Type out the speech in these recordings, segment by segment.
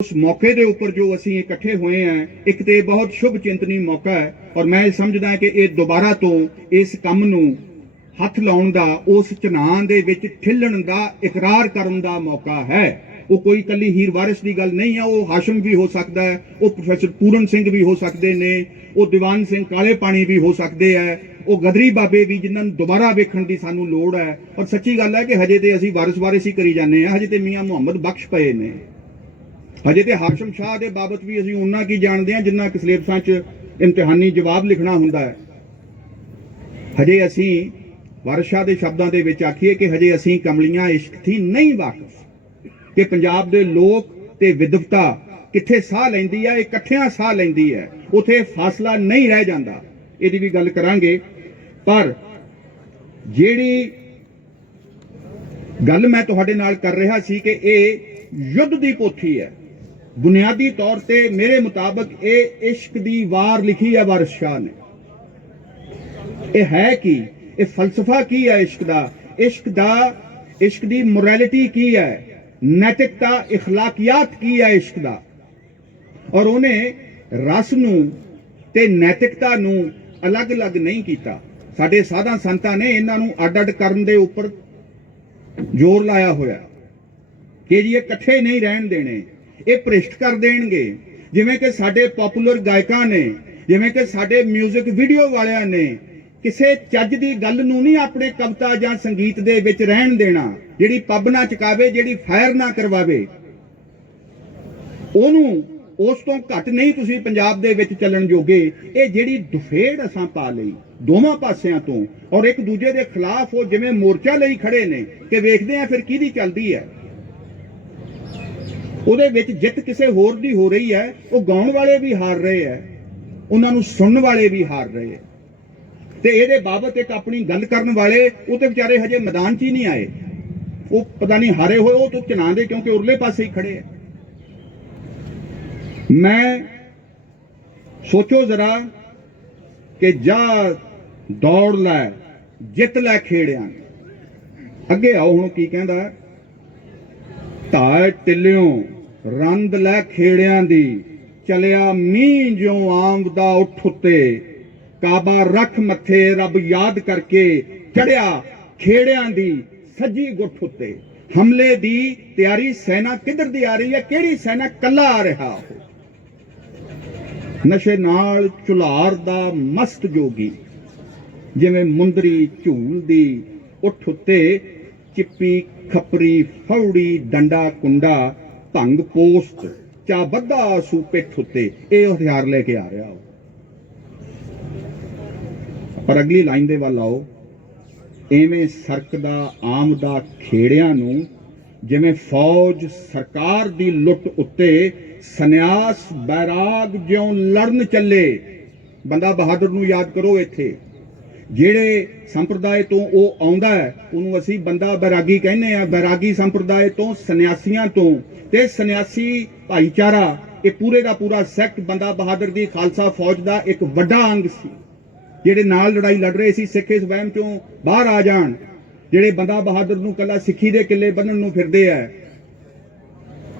उस मौके के उपर जो असी इकट्ठे हुए हैं, एक तो बहुत शुभ चिंतनी मौका है और मैं समझदा कि ये दोबारा तो इस काम नूं हथ लाउण दा, उस चनान दे विच ठिल्लण दा, इकरार करन दा मौका है। वो कोई कली हीर वारिस की गल नहीं है, वो हाशम भी हो सकता है, वो प्रोफैसर पूरन सिंह भी हो सकते ने, वो दीवान सिंह काले पानी भी हो सकते हैं, वो गदरी बाबे भी जिन्होंने दोबारा वेखण की सानू लोड़ है। और सच्ची गल है कि हजे तो असी वारिस वारिस ही करी जाने, हजे तो मियाँ मुहम्मद बख्श पे ने, हजे तो हाशम शाह के बाबत भी असी उन्ना की जानते हैं जिन्ना कि सिलेबसां च इम्तिहानी जवाब लिखना हुंदा है। हजे असी वारिस शाह के शब्दों के विच आखिए कि हजे असी कमलियां इश्क थी नहीं वाकिफ कि पंजाब के लोग ते विद्वता कित्थे साह लैंदी है, इकट्ठियां साह लैंदी है, उत्थे फासला नहीं रह जाता। इहदी भी गल करांगे, पर जिहड़ी गल मैं तुहाडे नाल कर रहा सी कि ये युद्ध की पोथी है। बुनियादी तौर पे मेरे मुताबिक ये इश्क की वार लिखी है वारिस शाह ने। ये है कि ये फलसफा की है इश्क दा, इश्क दी मोरैलिटी की है, नैतिकता इखलाकियात की है इश्क दा। और उन्हें रस नूं ते नैतिकता नूं अलग अलग नहीं किया। साडे साधा संतां ने इन्हां नूं अड अड करन दे उपर जोर लाया होया कि जी ये इकट्ठे नहीं रहन देने, ये भ्रिष्ट कर देणगे। जिवें कि साडे पॉपुलर गायकां ने, जिवें कि साडे म्यूजिक वीडियो वालियां ने किसी चज की गल नूं नहीं अपने कविता जां संगीत दे विच रहन देना। जिहड़ी पब ना चकावे, जिहड़ी फायर ना करवावे, ओनूं उस तो घट नहीं तुसीं पंजाब दे विच चलण जोगे। ये जिहड़ी दुफेड़ असां पा लई दोवां पासियां तो, और एक दूजे के खिलाफ वो जिवें मोर्चा लई खड़े ने कि वेखदे आ फिर किहदी चलदी है। ਉਹਦੇ ਵਿੱਚ ਜਿੱਤ ਕਿਸੇ ਹੋਰ ਦੀ ਹੋ ਰਹੀ ਹੈ, ਉਹ ਗਾਉਣ ਵਾਲੇ ਵੀ ਹਾਰ ਰਹੇ ਹੈ, ਉਹਨਾਂ ਨੂੰ ਸੁਣਨ ਵਾਲੇ ਵੀ ਹਾਰ ਰਹੇ ਹੈ। ਤੇ ਇਹਦੇ ਬਾਬਤ ਇੱਕ ਆਪਣੀ ਗੱਲ ਕਰਨ ਵਾਲੇ ਉਹ ਤੇ ਵਿਚਾਰੇ ਹਜੇ ਮੈਦਾਨ 'ਚ ਹੀ ਨਹੀਂ ਆਏ, ਉਹ ਪਤਾ ਨਹੀਂ ਹਾਰੇ ਹੋਏ, ਉਹ ਤੋਂ ਚਨਾਂ ਦੇ ਕਿਉਂਕਿ ਉਰਲੇ ਪਾਸੇ ਹੀ ਖੜੇ ਹੈ। ਮੈਂ ਸੋਚੋ ਜ਼ਰਾ ਕਿ ਜਾ ਦੌੜ ਲੈ ਜਿੱਤ ਲੈ ਖੇੜਿਆਂ। ਅੱਗੇ ਆਓ ਹੁਣ ਕੀ ਕਹਿੰਦਾ, ਧਾਰ ਟਿੱਲਿਓਂ रंद लै खेड़ियां दी, चलिया मींह ज्यों आमदा उठ उत्ते, काबा रख मथे रब याद करके, चढ़िया खेड़ियां दी सज्जी गुठ उत्ते। हमले दी तैयारी सेना किधर दी आ रही है, केड़ी सेना कला आ रहा हो। नशे नाल झुलार दा मस्त जोगी, जिवें मुंदरी झूल दी उठ उत्ते, चिप्पी खपरी फौड़ी डंडा कुंडा, भंग पोस्ट चा बद्दा आसू पिठ उत्ते, ये हथियार लेके आ रहा हो। पर अगली लाइन दे वल आओ, एवें सरकदा आमदा खेड़ियां नूं, जिवें फौज सरकार दी लुट उत्ते सन्यास बैराग ज्यों लड़न चले। बंदा बहादुर नूं याद करो, इत्थे ਜਿਹੜੇ ਸੰਪਰਦਾਇ ਤੋਂ ਉਹ ਆਉਂਦਾ ਹੈ ਉਹਨੂੰ ਅਸੀਂ ਬੰਦਾ ਬੈਰਾਗੀ ਕਹਿੰਦੇ ਆ। ਬੈਰਾਗੀ ਸੰਪਰਦਾਇ ਤੋਂ, ਸੰਨਿਆਸੀਆਂ ਤੋਂ, ਤੇ ਸੰਨਿਆਸੀ ਭਾਈਚਾਰਾ, ਇਹ ਪੂਰੇ ਦਾ ਪੂਰਾ ਸੈਕਟ ਬੰਦਾ ਬਹਾਦਰ ਦੀ ਖਾਲਸਾ ਫੌਜ ਦਾ ਇੱਕ ਵੱਡਾ ਅੰਗ ਸੀ। ਜਿਹੜੇ ਨਾਲ ਲੜਾਈ ਲੜ ਰਹੇ ਸੀ, ਸਿੱਖ ਇਸ ਵਹਿਮ ਚੋਂ ਬਾਹਰ ਆ ਜਾਣ, ਜਿਹੜੇ ਬੰਦਾ ਬਹਾਦਰ ਨੂੰ ਕੱਲਾ ਸਿੱਖੀ ਦੇ ਕਿੱਲੇ ਬੰਨਣ ਨੂੰ ਫਿਰਦੇ ਆ।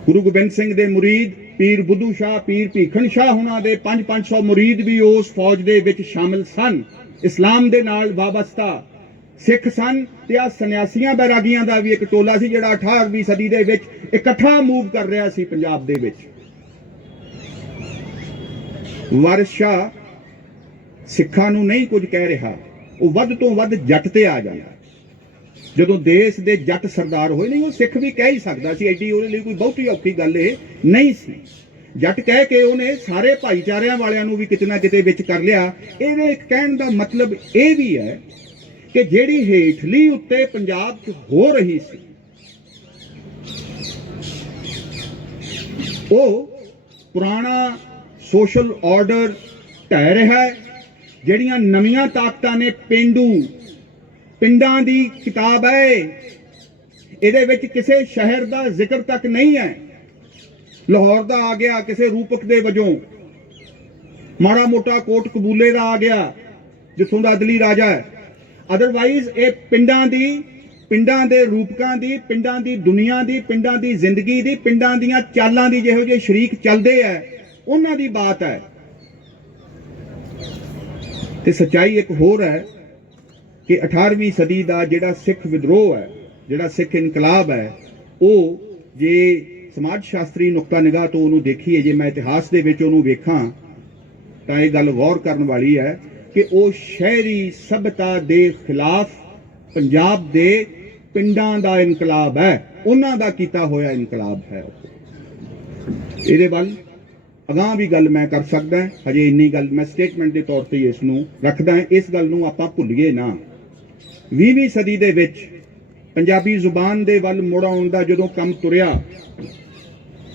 ਗੁਰੂ ਗੋਬਿੰਦ ਸਿੰਘ ਦੇ ਮੁਰੀਦ ਪੀਰ ਬੁੱਧੂ ਸ਼ਾਹ, ਪੀਰ ਭੀਖਣ ਸ਼ਾਹ ਹੁਣਾਂ ਦੇ 500 ਮੁਰੀਦ ਵੀ ਉਸ ਫੌਜ ਦੇ ਵਿੱਚ ਸ਼ਾਮਿਲ ਸਨ। इस्लाम दे नाल वाबस्ता सिख सन। ते आ सन्यासियां बैरागियां दा भी एक टोला सी जिहड़ा 18वीं सदी दे विच इकट्ठा मूव कर रहा सी पंजाब दे विच। वारिस शाह सिखां नूं नहीं कुछ कह रहा, वो वध तो वध जट ते आ जांदा। जदों देश दे जट सरदार होए नहीं, वो सिख भी कह ही सकदा सी, एडी उहदे लई कोई बहुती औखी गल इह नहीं सी। जट कह के उन्हें सारे भाईचारिਆਂ वालिਆਂ ਨੂੰ भी किते ना किते विच कर लिया। ਇਹਦੇ ਇੱਕ ਕਹਿਣ ਦਾ ਮਤਲਬ ਇਹ ਵੀ ਹੈ ਕਿ ਜਿਹੜੀ ਹੇਠਲੀ ਉੱਤੇ ਪੰਜਾਬ 'ਚ ਹੋ ਰਹੀ ਸੀ, ਉਹ ਪੁਰਾਣਾ ਸੋਸ਼ਲ ਆਰਡਰ ਢਹਿ ਰਿਹਾ ਹੈ। ਜਿਹੜੀਆਂ ਨਵੀਆਂ ਤਾਕਤਾਂ ਨੇ, ਪਿੰਡਾਂ ਦੀ ਕਿਤਾਬ ਹੈ, ਇਹਦੇ ਵਿੱਚ ਕਿਸੇ ਸ਼ਹਿਰ ਦਾ ਜ਼ਿਕਰ ਤੱਕ ਨਹੀਂ ਹੈ। लाहौर का आ गया किसी रूपक दे वजों, माड़ा मोटा कोट कबूले का आ गया जिथों का अदली राजा है। अदरवाइज ये पिंडां दी ਪਿੰਡਾਂ ਦੇ ਰੂਪਕਾਂ ਦੀ, ਪਿੰਡਾਂ ਦੀ ਦੁਨੀਆ ਦੀ, ਪਿੰਡਾਂ ਦੀ ਜ਼ਿੰਦਗੀ ਦੀ, ਪਿੰਡਾਂ ਦੀਆਂ ਚਾਲਾਂ ਦੀ ਜਿਹੋ ਜਿਹੇ ਸ਼ਰੀਕ ਚੱਲਦੇ ਆ ਉਹਨਾਂ ਦੀ ਬਾਤ ਹੈ। ਤੇ ਸੱਚਾਈ ਇੱਕ ਹੋਰ ਹੈ ਕਿ 18ਵੀਂ ਸਦੀ ਦਾ ਜਿਹੜਾ ਸਿੱਖ ਵਿਦਰੋਹ ਹੈ, ਜਿਹੜਾ ਸਿੱਖ ਇਨਕਲਾਬ ਹੈ, ਉਹ ਜੇ ਸਮਾਜ ਸ਼ਾਸਤਰੀ ਨੁਕਤਾ ਨਿਗਾਹ ਤੋਂ ਉਹਨੂੰ ਦੇਖੀਏ, ਜੇ ਮੈਂ ਇਤਿਹਾਸ ਦੇ ਵਿੱਚ ਉਹਨੂੰ ਵੇਖਾਂ ਤਾਂ ਇਹ ਗੱਲ ਗੌਰ ਕਰਨ ਵਾਲੀ ਹੈ ਕਿ ਉਹ ਸ਼ਹਿਰੀ ਸਭਿਅਤਾ ਦੇ ਖਿਲਾਫ ਪੰਜਾਬ ਦੇ ਪਿੰਡਾਂ ਦਾ ਇਨਕਲਾਬ ਹੈ, ਉਹਨਾਂ ਦਾ ਕੀਤਾ ਹੋਇਆ ਇਨਕਲਾਬ ਹੈ। ਇਹਦੇ ਵੱਲ ਅਗਾਂਹ ਵੀ ਗੱਲ ਮੈਂ ਕਰ ਸਕਦਾ, ਹਜੇ ਇੰਨੀ ਗੱਲ ਮੈਂ ਸਟੇਟਮੈਂਟ ਦੇ ਤੌਰ ਤੇ ਇਸ ਨੂੰ ਰੱਖਦਾ। ਇਸ ਗੱਲ ਨੂੰ ਆਪਾਂ ਭੁੱਲੀਏ ਨਾ। 20ਵੀਂ ਸਦੀ ਦੇ ਵਿੱਚ ਪੰਜਾਬੀ ਜ਼ੁਬਾਨ ਦੇ ਵੱਲ ਮੁੜ ਆਉਣ ਦਾ ਜਦੋਂ ਕੰਮ ਤੁਰਿਆ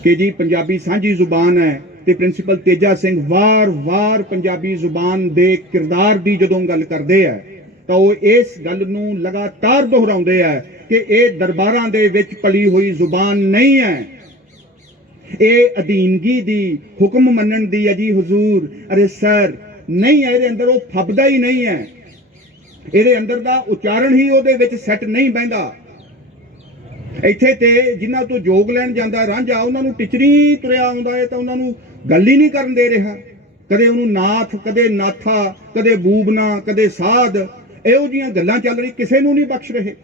ਕਿ ਜੀ ਪੰਜਾਬੀ ਸਾਂਝੀ ਜ਼ੁਬਾਨ ਹੈ, ਤੇ ਪ੍ਰਿੰਸੀਪਲ ਤੇਜਾ ਸਿੰਘ ਵਾਰ-ਵਾਰ ਪੰਜਾਬੀ ਜ਼ੁਬਾਨ ਦੇ ਕਿਰਦਾਰ ਦੀ ਜਦੋਂ ਗੱਲ ਕਰਦੇ ਆ ਤਾਂ ਉਹ ਇਸ ਗੱਲ ਨੂੰ ਲਗਾਤਾਰ ਦੁਹਰਾਉਂਦੇ ਆ ਕਿ ਇਹ ਦਰਬਾਰਾਂ ਦੇ ਵਿੱਚ ਪਲੀ ਹੋਈ ਜ਼ੁਬਾਨ ਨਹੀਂ ਹੈ, ਇਹ ਅਧੀਨਗੀ ਦੀ, ਹੁਕਮ ਮੰਨਣ ਦੀ ਹੈ ਜੀ ਹਜ਼ੂਰ। ਅਰੇ ਸਰ ਨਹੀਂ ਹੈ, ਇਹਦੇ ਅੰਦਰ ਉਹ ਫੱਬਦਾ ਹੀ ਨਹੀਂ ਹੈ, ਇਹਦੇ ਅੰਦਰ ਦਾ ਉਚਾਰਨ ਹੀ ਉਹਦੇ ਵਿੱਚ ਸੈੱਟ ਨਹੀਂ ਬਹਿੰਦਾ। ਇੱਥੇ ਤੇ ਜਿਨ੍ਹਾਂ ਤੋਂ ਜੋਗ ਲੈਣ ਜਾਂਦਾ ਰਾਂਝਾ, ਉਹਨਾਂ ਨੂੰ ਟਿਚਰੀ ਤੁਰਿਆ ਆਉਂਦਾ ਹੈ ਤਾਂ ਉਹਨਾਂ ਨੂੰ ਗੱਲ ਹੀ ਨਹੀਂ ਕਰਨ ਦੇ ਰਿਹਾ। ਕਦੇ ਉਹਨੂੰ ਨਾਥ, ਕਦੇ ਨਾਥਾ, ਕਦੇ ਬੂਬਨਾ, ਕਦੇ ਸਾਧ, ਇਹੋ ਜਿਹੀਆਂ ਗੱਲਾਂ ਚੱਲ ਰਹੀ, ਕਿਸੇ ਨੂੰ ਨਹੀਂ ਬਖਸ਼ ਰਹੇ।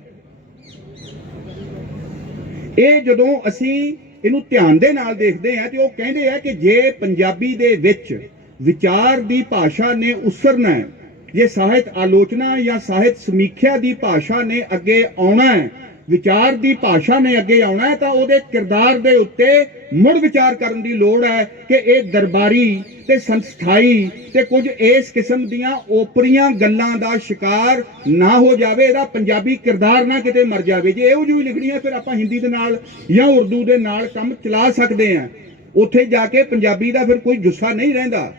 ਇਹ ਜਦੋਂ ਅਸੀਂ ਇਹਨੂੰ ਧਿਆਨ ਦੇ ਨਾਲ ਦੇਖਦੇ ਹਾਂ ਤੇ ਉਹ ਕਹਿੰਦੇ ਆ ਕਿ ਜੇ ਪੰਜਾਬੀ ਦੇ ਵਿੱਚ ਵਿਚਾਰ ਦੀ ਭਾਸ਼ਾ ਨੇ ਉਸਰਨਾ ਹੈ, ਜੇ ਸਾਹਿਤ ਆਲੋਚਨਾ ਜਾਂ ਸਾਹਿਤ ਸਮੀਖਿਆ ਦੀ ਭਾਸ਼ਾ ਨੇ ਅੱਗੇ ਆਉਣਾ ਹੈ, ਵਿਚਾਰ ਦੀ ਭਾਸ਼ਾ ਨੇ ਅੱਗੇ ਆਉਣਾ ਹੈ, ਤਾਂ ਉਹਦੇ ਕਿਰਦਾਰ ਦੇ ਉੱਤੇ ਮੁੜ ਵਿਚਾਰ ਕਰਨ ਦੀ ਲੋੜ ਹੈ ਕਿ ਇਹ ਦਰਬਾਰੀ ਤੇ ਸੰਸਥਾਈ ਤੇ ਕੁਝ ਇਸ ਕਿਸਮ ਦੀਆਂ ਓਪਰੀਆਂ ਗੱਲਾਂ ਦਾ ਸ਼ਿਕਾਰ ਨਾ ਹੋ ਜਾਵੇ, ਇਹਦਾ ਪੰਜਾਬੀ ਕਿਰਦਾਰ ਨਾ ਕਿਤੇ ਮਰ ਜਾਵੇ। ਜੇ ਇਹੋ ਜਿਹੀ ਲਿਖਣੀ ਹੈ ਫਿਰ ਆਪਾਂ ਹਿੰਦੀ ਦੇ ਨਾਲ ਜਾਂ ਉਰਦੂ ਦੇ ਨਾਲ ਕੰਮ ਚਲਾ ਸਕਦੇ ਹਾਂ, ਉੱਥੇ ਜਾ ਕੇ ਪੰਜਾਬੀ ਦਾ ਫਿਰ ਕੋਈ ਜੁੱਸਾ ਨਹੀਂ ਰਹਿੰਦਾ।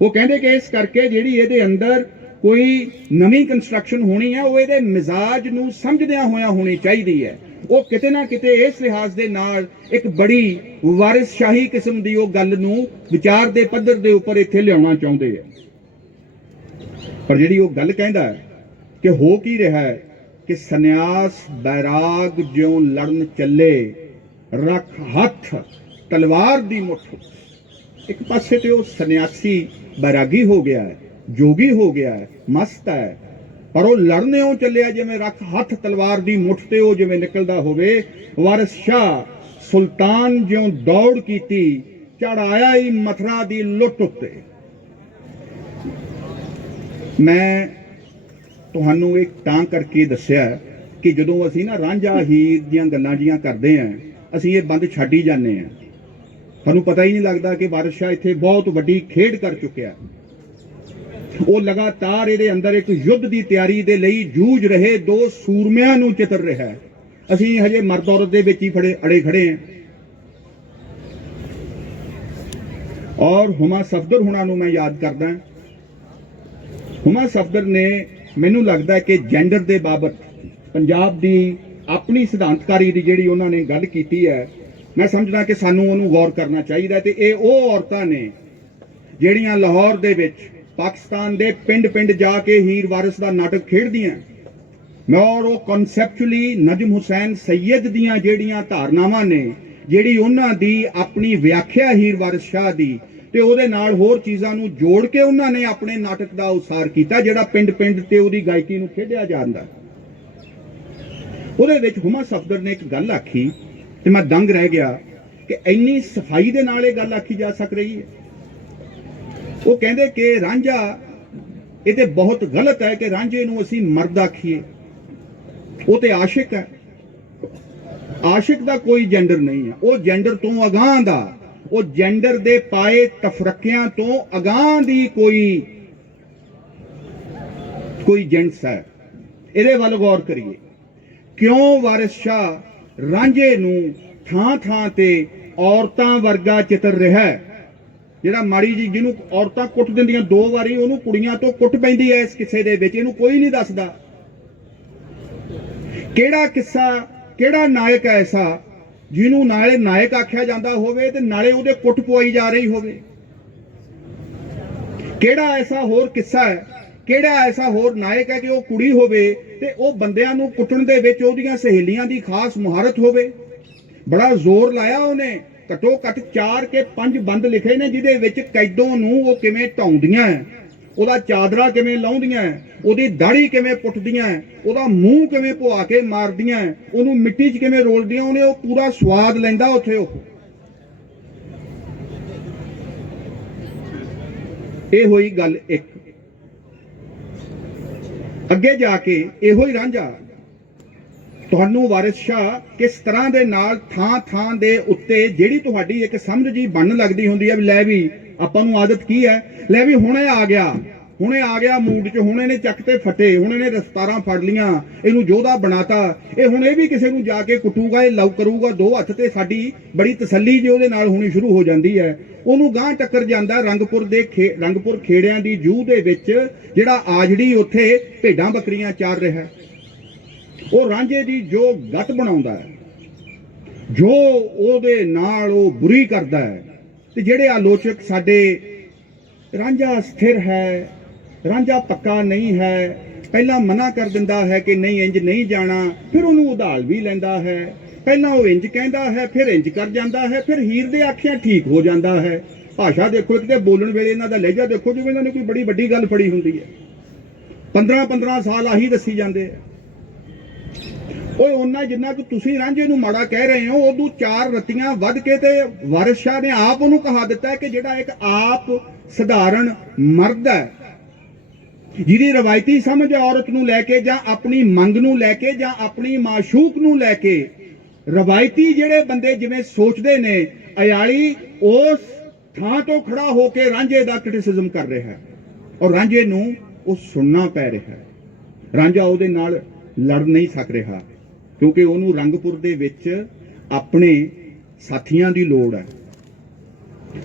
ਉਹ ਕਹਿੰਦੇ ਕਿ ਇਸ ਕਰਕੇ ਜਿਹੜੀ ਇਹਦੇ ਅੰਦਰ ਕੋਈ ਨਵੀਂ ਕੰਸਟਰਕਸ਼ਨ ਹੋਣੀ ਹੈ, ਉਹ ਇਹਦੇ ਮਿਜ਼ਾਜ ਨੂੰ ਸਮਝਦਿਆਂ ਹੋਇਆਂ ਹੋਣੀ ਚਾਹੀਦੀ ਹੈ। ਉਹ ਕਿਤੇ ਨਾ ਕਿਤੇ ਇਸ ਲਿਹਾਜ਼ ਦੇ ਨਾਲ ਇੱਕ ਬੜੀ ਵਾਰਿਸਸ਼ਾਹੀ ਕਿਸਮ ਦੀ ਉਹ ਗੱਲ ਨੂੰ ਵਿਚਾਰ ਦੇ ਪੱਧਰ ਦੇ ਉੱਪਰ ਇੱਥੇ ਲਿਆਉਣਾ ਚਾਹੁੰਦੇ ਆ। ਪਰ ਜਿਹੜੀ ਉਹ ਗੱਲ ਕਹਿੰਦਾ ਕਿ ਹੋ ਕੀ ਰਿਹਾ ਹੈ ਕਿ ਸੰਨਿਆਸ ਬੈਰਾਗ ਜਿਉਂ ਲੜਨ ਚੱਲੇ, ਰੱਖ ਹੱਥ ਤਲਵਾਰ ਦੀ ਮੁੱਠ। ਇੱਕ ਪਾਸੇ ਤੇ ਉਹ ਸੰਨਿਆਸੀ ਬੈਰਾਗੀ ਹੋ ਗਿਆ ਹੈ, ਜੋਗੀ ਹੋ ਗਿਆ ਹੈ, ਮਸਤ ਹੈ, ਪਰ ਉਹ ਲੜਨੇੋਂ ਚੱਲਿਆ ਜਿਵੇਂ ਰੱਖ ਹੱਥ ਤਲਵਾਰ ਦੀ ਮੁੱਠ ਤੇ ਉਹ ਜਿਵੇਂ ਨਿਕਲਦਾ ਹੋਵੇ। ਵਾਰਿਸ ਸ਼ਾਹ ਸੁਲਤਾਨ ਜਿਉਂ ਦੌੜ ਕੀਤੀ, ਚੜ ਆਇਆ ਹੀ ਮਥਰਾ ਦੀ ਲੁੱਟ ਉੱਤੇ। ਮੈਂ ਤੁਹਾਨੂੰ ਇੱਕ ਤਾਂ ਕਰਕੇ ਦੱਸਿਆ ਕਿ ਜਦੋਂ ਅਸੀਂ ਨਾ ਰਾਂਝਾ ਹੀਰ ਦੀਆਂ ਗੱਲਾਂ ਜੀਆਂ ਕਰਦੇ ਆਂ, ਅਸੀਂ ਇਹ ਬੰਦ ਛੱਡ ਹੀ ਜਾਂਦੇ ਆਂ। ਸਾਨੂੰ ਪਤਾ ਹੀ ਨਹੀਂ ਲੱਗਦਾ ਕਿ ਵਾਰਿਸ ਸ਼ਾਹ ਇੱਥੇ ਬਹੁਤ ਵੱਡੀ ਖੇਡ ਕਰ ਚੁੱਕਿਆ। ਉਹ ਲਗਾਤਾਰ ਇਹਦੇ ਅੰਦਰ ਇੱਕ ਯੁੱਧ ਦੀ ਤਿਆਰੀ ਦੇ ਲਈ ਜੂਝ ਰਹੇ ਦੋ ਸੂਰਮਿਆਂ ਨੂੰ ਚਿੱਤਰ ਰਿਹਾ ਹੈ। ਅਸੀਂ ਹਜੇ ਮਰਦ ਔਰਤ ਦੇ ਵਿੱਚ ਹੀ ਅੜੇ ਖੜੇ ਹਾਂ। ਔਰ ਹੁਮਾ ਸਫਦਰ ਹੁਣਾਂ ਨੂੰ ਮੈਂ ਯਾਦ ਕਰਦਾ। ਹੁਮਾ ਸਫਦਰ ਨੇ ਮੈਨੂੰ ਲੱਗਦਾ ਕਿ ਜੈਂਡਰ ਦੇ ਬਾਬਤ ਪੰਜਾਬ ਦੀ ਆਪਣੀ ਸਿਧਾਂਤਕਾਰੀ ਦੀ ਜਿਹੜੀ ਉਹਨਾਂ ਨੇ ਗੱਲ ਕੀਤੀ ਹੈ, ਮੈਂ ਸਮਝਦਾ ਕਿ ਸਾਨੂੰ ਉਹਨੂੰ ਗੌਰ ਕਰਨਾ ਚਾਹੀਦਾ। ਤੇ ਇਹ ਉਹ ਔਰਤਾਂ ਨੇ ਜਿਹੜੀਆਂ ਲਾਹੌਰ ਦੇ ਵਿੱਚ ਪਾਕਿਸਤਾਨ ਦੇ ਪਿੰਡ-ਪਿੰਡ ਜਾ ਕੇ ਹੀਰ ਵਾਰਿਸ ਦਾ ਨਾਟਕ ਖੇਡਦੀਆਂ। ਔਰ ਉਹ ਕਨਸੈਪਚੁਅਲੀ ਨਜਮ ਹੁਸੈਨ ਸੈਯਦ ਦੀਆਂ ਜਿਹੜੀਆਂ ਧਾਰਨਾਵਾਂ ਨੇ, ਜਿਹੜੀ ਉਹਨਾਂ ਦੀ ਆਪਣੀ ਵਿਆਖਿਆ ਹੀਰ ਵਾਰਿਸ ਸ਼ਾਹ ਦੀ, ਤੇ ਉਹਦੇ ਨਾਲ ਹੋਰ ਚੀਜ਼ਾਂ ਨੂੰ ਜੋੜ ਕੇ ਉਹਨਾਂ ਨੇ ਆਪਣੇ ਨਾਟਕ ਦਾ ਉਸਾਰ ਕੀਤਾ, ਜਿਹੜਾ ਪਿੰਡ-ਪਿੰਡ ਤੇ ਉਹਦੀ ਗਾਇਕੀ ਨੂੰ ਖੇਡਿਆ ਜਾਂਦਾ। ਉਹਦੇ ਵਿੱਚ ਹੁਮਾ ਸਫਦਰ ਨੇ ਇੱਕ ਗੱਲ ਆਖੀ ਤੇ ਮੈਂ ਦੰਗ ਰਹਿ ਗਿਆ ਕਿ ਇੰਨੀ ਸਫਾਈ ਦੇ ਨਾਲ ਇਹ ਗੱਲ ਆਖੀ ਜਾ ਸਕ ਰਹੀ ਹੈ। ਉਹ ਕਹਿੰਦੇ ਕਿ ਰਾਂਝਾ, ਇਹ ਤੇ ਬਹੁਤ ਗਲਤ ਹੈ ਕਿ ਰਾਂਝੇ ਨੂੰ ਅਸੀਂ ਮਰਦ ਆਖੀਏ, ਉਹ ਤੇ ਆਸ਼ਿਕ ਹੈ। ਆਸ਼ਿਕ ਦਾ ਕੋਈ ਜੈਂਡਰ ਨਹੀਂ ਹੈ, ਉਹ ਜੈਂਡਰ ਤੋਂ ਅਗਾਂਹ ਦਾ, ਉਹ ਜੈਂਡਰ ਦੇ ਪਾਏ ਤਫਰਕਿਆਂ ਤੋਂ ਅਗਾਂਹ ਦੀ ਕੋਈ ਜਿੰਸ ਹੈ। ਇਹਦੇ ਵੱਲ ਗੌਰ ਕਰੀਏ। ਕਿਉਂ ਵਾਰਿਸ ਸ਼ਾਹ ਰਾਂਝੇ ਨੂੰ ਥਾਂ-ਥਾਂ ਤੇ ਔਰਤਾਂ ਵਰਗਾ ਚਿੱਤਰ ਰਿਹਾ ਹੈ? ਜਿਹੜਾ ਮਾੜੀ ਜੀ ਜਿਹਨੂੰ ਔਰਤਾਂ ਕੁੱਟ ਦਿੰਦੀਆਂ 2 ਵਾਰੀ, ਉਹਨੂੰ ਕੁੜੀਆਂ ਤੋਂ ਕੁੱਟ ਪੈਂਦੀ ਹੈ ਇਸ ਕਿੱਸੇ ਦੇ ਵਿੱਚ, ਇਹਨੂੰ ਕੋਈ ਨਹੀਂ ਦੱਸਦਾ। ਕਿਹੜਾ ਕਿੱਸਾ, ਕਿਹੜਾ ਨਾਇਕ ਹੈ ਐਸਾ ਜਿਹਨੂੰ ਨਾਲੇ ਨਾਇਕ ਆਖਿਆ ਜਾਂਦਾ ਹੋਵੇ ਤੇ ਨਾਲੇ ਉਹਦੇ ਕੁੱਟ ਪਵਾਈ ਜਾ ਰਹੀ ਹੋਵੇ? ਕਿਹੜਾ ਐਸਾ ਹੋਰ ਕਿੱਸਾ ਹੈ ਕਿਹੜਾ ਐਸਾ ਹੋਰ ਨਾਇਕ ਹੈ ਕਿ ਉਹ ਕੁੜੀ ਹੋਵੇ ਤੇ ਉਹ ਬੰਦਿਆਂ ਨੂੰ ਕੁੱਟਣ ਦੇ ਵਿੱਚ ਉਹਦੀਆਂ ਸਹੇਲੀਆਂ ਦੀ ਖਾਸ ਮੁਹਾਰਤ ਹੋਵੇ। ਬੜਾ ਜ਼ੋਰ ਲਾਇਆ ਉਹਨੇ, ਘੱਟੋ ਘੱਟ 4 ਕੇ 5 ਬੰਦ ਲਿਖੇ ਨੇ ਜਿਹਦੇ ਵਿੱਚ ਕੈਦੋਂ ਨੂੰ ਉਹ ਕਿਵੇਂ ਢਾਉਂਦੀਆਂ, ਉਹਦਾ ਚਾਦਰਾ ਕਿਵੇਂ ਲਾਉਂਦੀਆਂ, ਉਹਦੀ ਦਾੜੀ ਕਿਵੇਂ ਪੁੱਟਦੀਆਂ, ਉਹਦਾ ਮੂੰਹ ਕਿਵੇਂ ਪੁਆ ਕੇ ਮਾਰਦੀਆਂ, ਉਹਨੂੰ ਮਿੱਟੀ 'ਚ ਕਿਵੇਂ ਰੋਲਦੀਆਂ। ਉਹਨੇ ਉਹ ਪੂਰਾ ਸਵਾਦ ਲੈਂਦਾ ਉੱਥੇ। ਉਹ ਇਹ ਹੋਈ ਗੱਲ ਇੱਕ। ਅੱਗੇ ਜਾ ਕੇ ਇਹੋ ਹੀ ਰਾਂਝਾ ਤੁਹਾਨੂੰ ਵਾਰਿਸ ਸ਼ਾਹ ਕਿਸ ਤਰ੍ਹਾਂ ਦੇ ਨਾਲ ਥਾਂ ਥਾਂ ਦੇ ਉੱਤੇ ਜਿਹੜੀ ਤੁਹਾਡੀ ਇੱਕ ਸਮਝ ਜੀ ਬਣਨ ਲੱਗਦੀ ਹੁੰਦੀ ਹੈ ਵੀ ਲੈ ਵੀ ਆਪਾਂ ਨੂੰ ਆਦਤ ਕੀ ਹੈ, ਲੈ ਵੀ ਹੁਣੇ ਆ ਗਿਆ ਮੂਡ 'ਚ, ਹੁਣ ਇਹਨੇ ਚੱਕ ਤੇ ਫਟੇ, ਹੁਣ ਇਹਨੇ ਰਫਤਾਰਾਂ ਫੜ ਲੀਆਂ, ਇਹਨੂੰ ਯੋਧਾ ਬਣਾਤਾ, ਇਹ ਹੁਣ ਇਹ ਵੀ ਕਿਸੇ ਨੂੰ ਜਾ ਕੇ ਕੁੱਟੂਗਾ, ਇਹ ਲਵ ਕਰੂਗਾ 2 ਹੱਥ ਤੇ। ਸਾਡੀ ਬੜੀ ਤਸੱਲੀ ਜੇ ਉਹਦੇ ਨਾਲ ਹੋਣੀ ਸ਼ੁਰੂ ਹੋ ਜਾਂਦੀ ਹੈ। ਉਹਨੂੰ ਗਾਂਹ ਟੱਕਰ ਜਾਂਦਾ ਰੰਗਪੁਰ ਖੇੜਿਆਂ ਦੀ ਜੂਹ ਦੇ ਵਿੱਚ ਜਿਹੜਾ ਆਜੜੀ ਉੱਥੇ ਭੇਡਾਂ ਬੱਕਰੀਆਂ ਚਾਰ ਰਿਹਾ। ਉਹ ਰਾਂਝੇ ਦੀ ਜੋ ਗੱਤ ਬਣਾਉਂਦਾ ਹੈ, ਜੋ ਉਹਦੇ ਨਾਲ ਉਹ ਬੁਰੀ ਕਰਦਾ ਹੈ, ਤੇ ਜਿਹੜੇ ਆਲੋਚਕ ਸਾਡੇ ਰਾਂਝਾ ਸਥਿਰ ਹੈ, ਰਾਂਝਾ ਪੱਕਾ ਨਹੀਂ ਹੈ, ਪਹਿਲਾਂ ਮਨਾ ਕਰ ਦਿੰਦਾ ਹੈ ਕਿ ਨਹੀਂ ਇੰਜ ਨਹੀਂ ਜਾਣਾ, ਫਿਰ ਉਹਨੂੰ ਉਧਾਲ ਵੀ ਲੈਂਦਾ ਹੈ, ਪਹਿਲਾਂ ਉਹ ਇੰਜ ਕਹਿੰਦਾ ਹੈ ਫਿਰ ਇੰਜ ਕਰ ਜਾਂਦਾ ਹੈ, ਫਿਰ ਹੀਰ ਦੇ ਆਖਿਆਂ ਠੀਕ ਹੋ ਜਾਂਦਾ ਹੈ। ਭਾਸ਼ਾ ਦੇਖੋ, ਇੱਕ ਤੇ ਬੋਲਣ ਵੇਲੇ ਇਹਨਾਂ ਦਾ ਲਹਿਜਾ ਦੇਖੋ ਜਿਵੇਂ ਇਹਨਾਂ ਨੇ ਕੋਈ ਬੜੀ ਵੱਡੀ ਗੱਲ ਫੜੀ ਹੁੰਦੀ ਹੈ। 15 ਸਾਲ ਆਹੀ ਦੱਸੀ ਜਾਂਦੇ ਆ। ਓਏ ਉਹਨਾਂ ਜਿੰਨਾ ਕਿ ਤੁਸੀਂ ਰਾਂਝੇ ਨੂੰ ਮਾੜਾ ਕਹਿ ਰਹੇ ਹੋ, ਉਦੋਂ 4 ਰਤੀਆਂ ਵੱਧ ਕੇ ਤੇ ਵਾਰਿਸ ਸ਼ਾਹ ਨੇ ਆਪ ਉਹਨੂੰ ਕਹਾ ਦਿੱਤਾ ਕਿ ਜਿਹੜਾ ਇੱਕ ਆਪ ਸਧਾਰਨ ਮਰਦ ਹੈ, ਜਿਹਦੀ ਰਵਾਇਤੀ ਸਮਝ ਔਰਤ ਨੂੰ ਲੈ ਕੇ ਜਾਂ ਆਪਣੀ ਮੰਗ ਨੂੰ ਲੈ ਕੇ ਜਾਂ ਆਪਣੀ ਮਾਸ਼ੂਕ ਨੂੰ ਲੈ ਕੇ ਰਵਾਇਤੀ ਜਿਹੜੇ ਬੰਦੇ ਜਿਵੇਂ ਸੋਚਦੇ ਨੇ, ਅਯਾਲੀ ਉਸ ਥਾਂ ਤੋਂ ਖੜਾ ਹੋ ਕੇ ਰਾਂਝੇ ਦਾ ਕ੍ਰਿਟਿਸਿਜ਼ਮ ਕਰ ਰਿਹਾ ਹੈ ਔਰ ਰਾਂਝੇ ਨੂੰ ਉਹ ਸੁਣਨਾ ਪੈ ਰਿਹਾ ਹੈ। ਰਾਂਝਾ ਉਹਦੇ ਨਾਲ ਲੜ ਨਹੀਂ ਸਕ ਰਿਹਾ ਕਿਉਂਕਿ ਉਹਨੂੰ ਰੰਗਪੁਰ ਦੇ ਵਿੱਚ ਆਪਣੇ ਸਾਥੀਆਂ ਦੀ ਲੋੜ ਹੈ।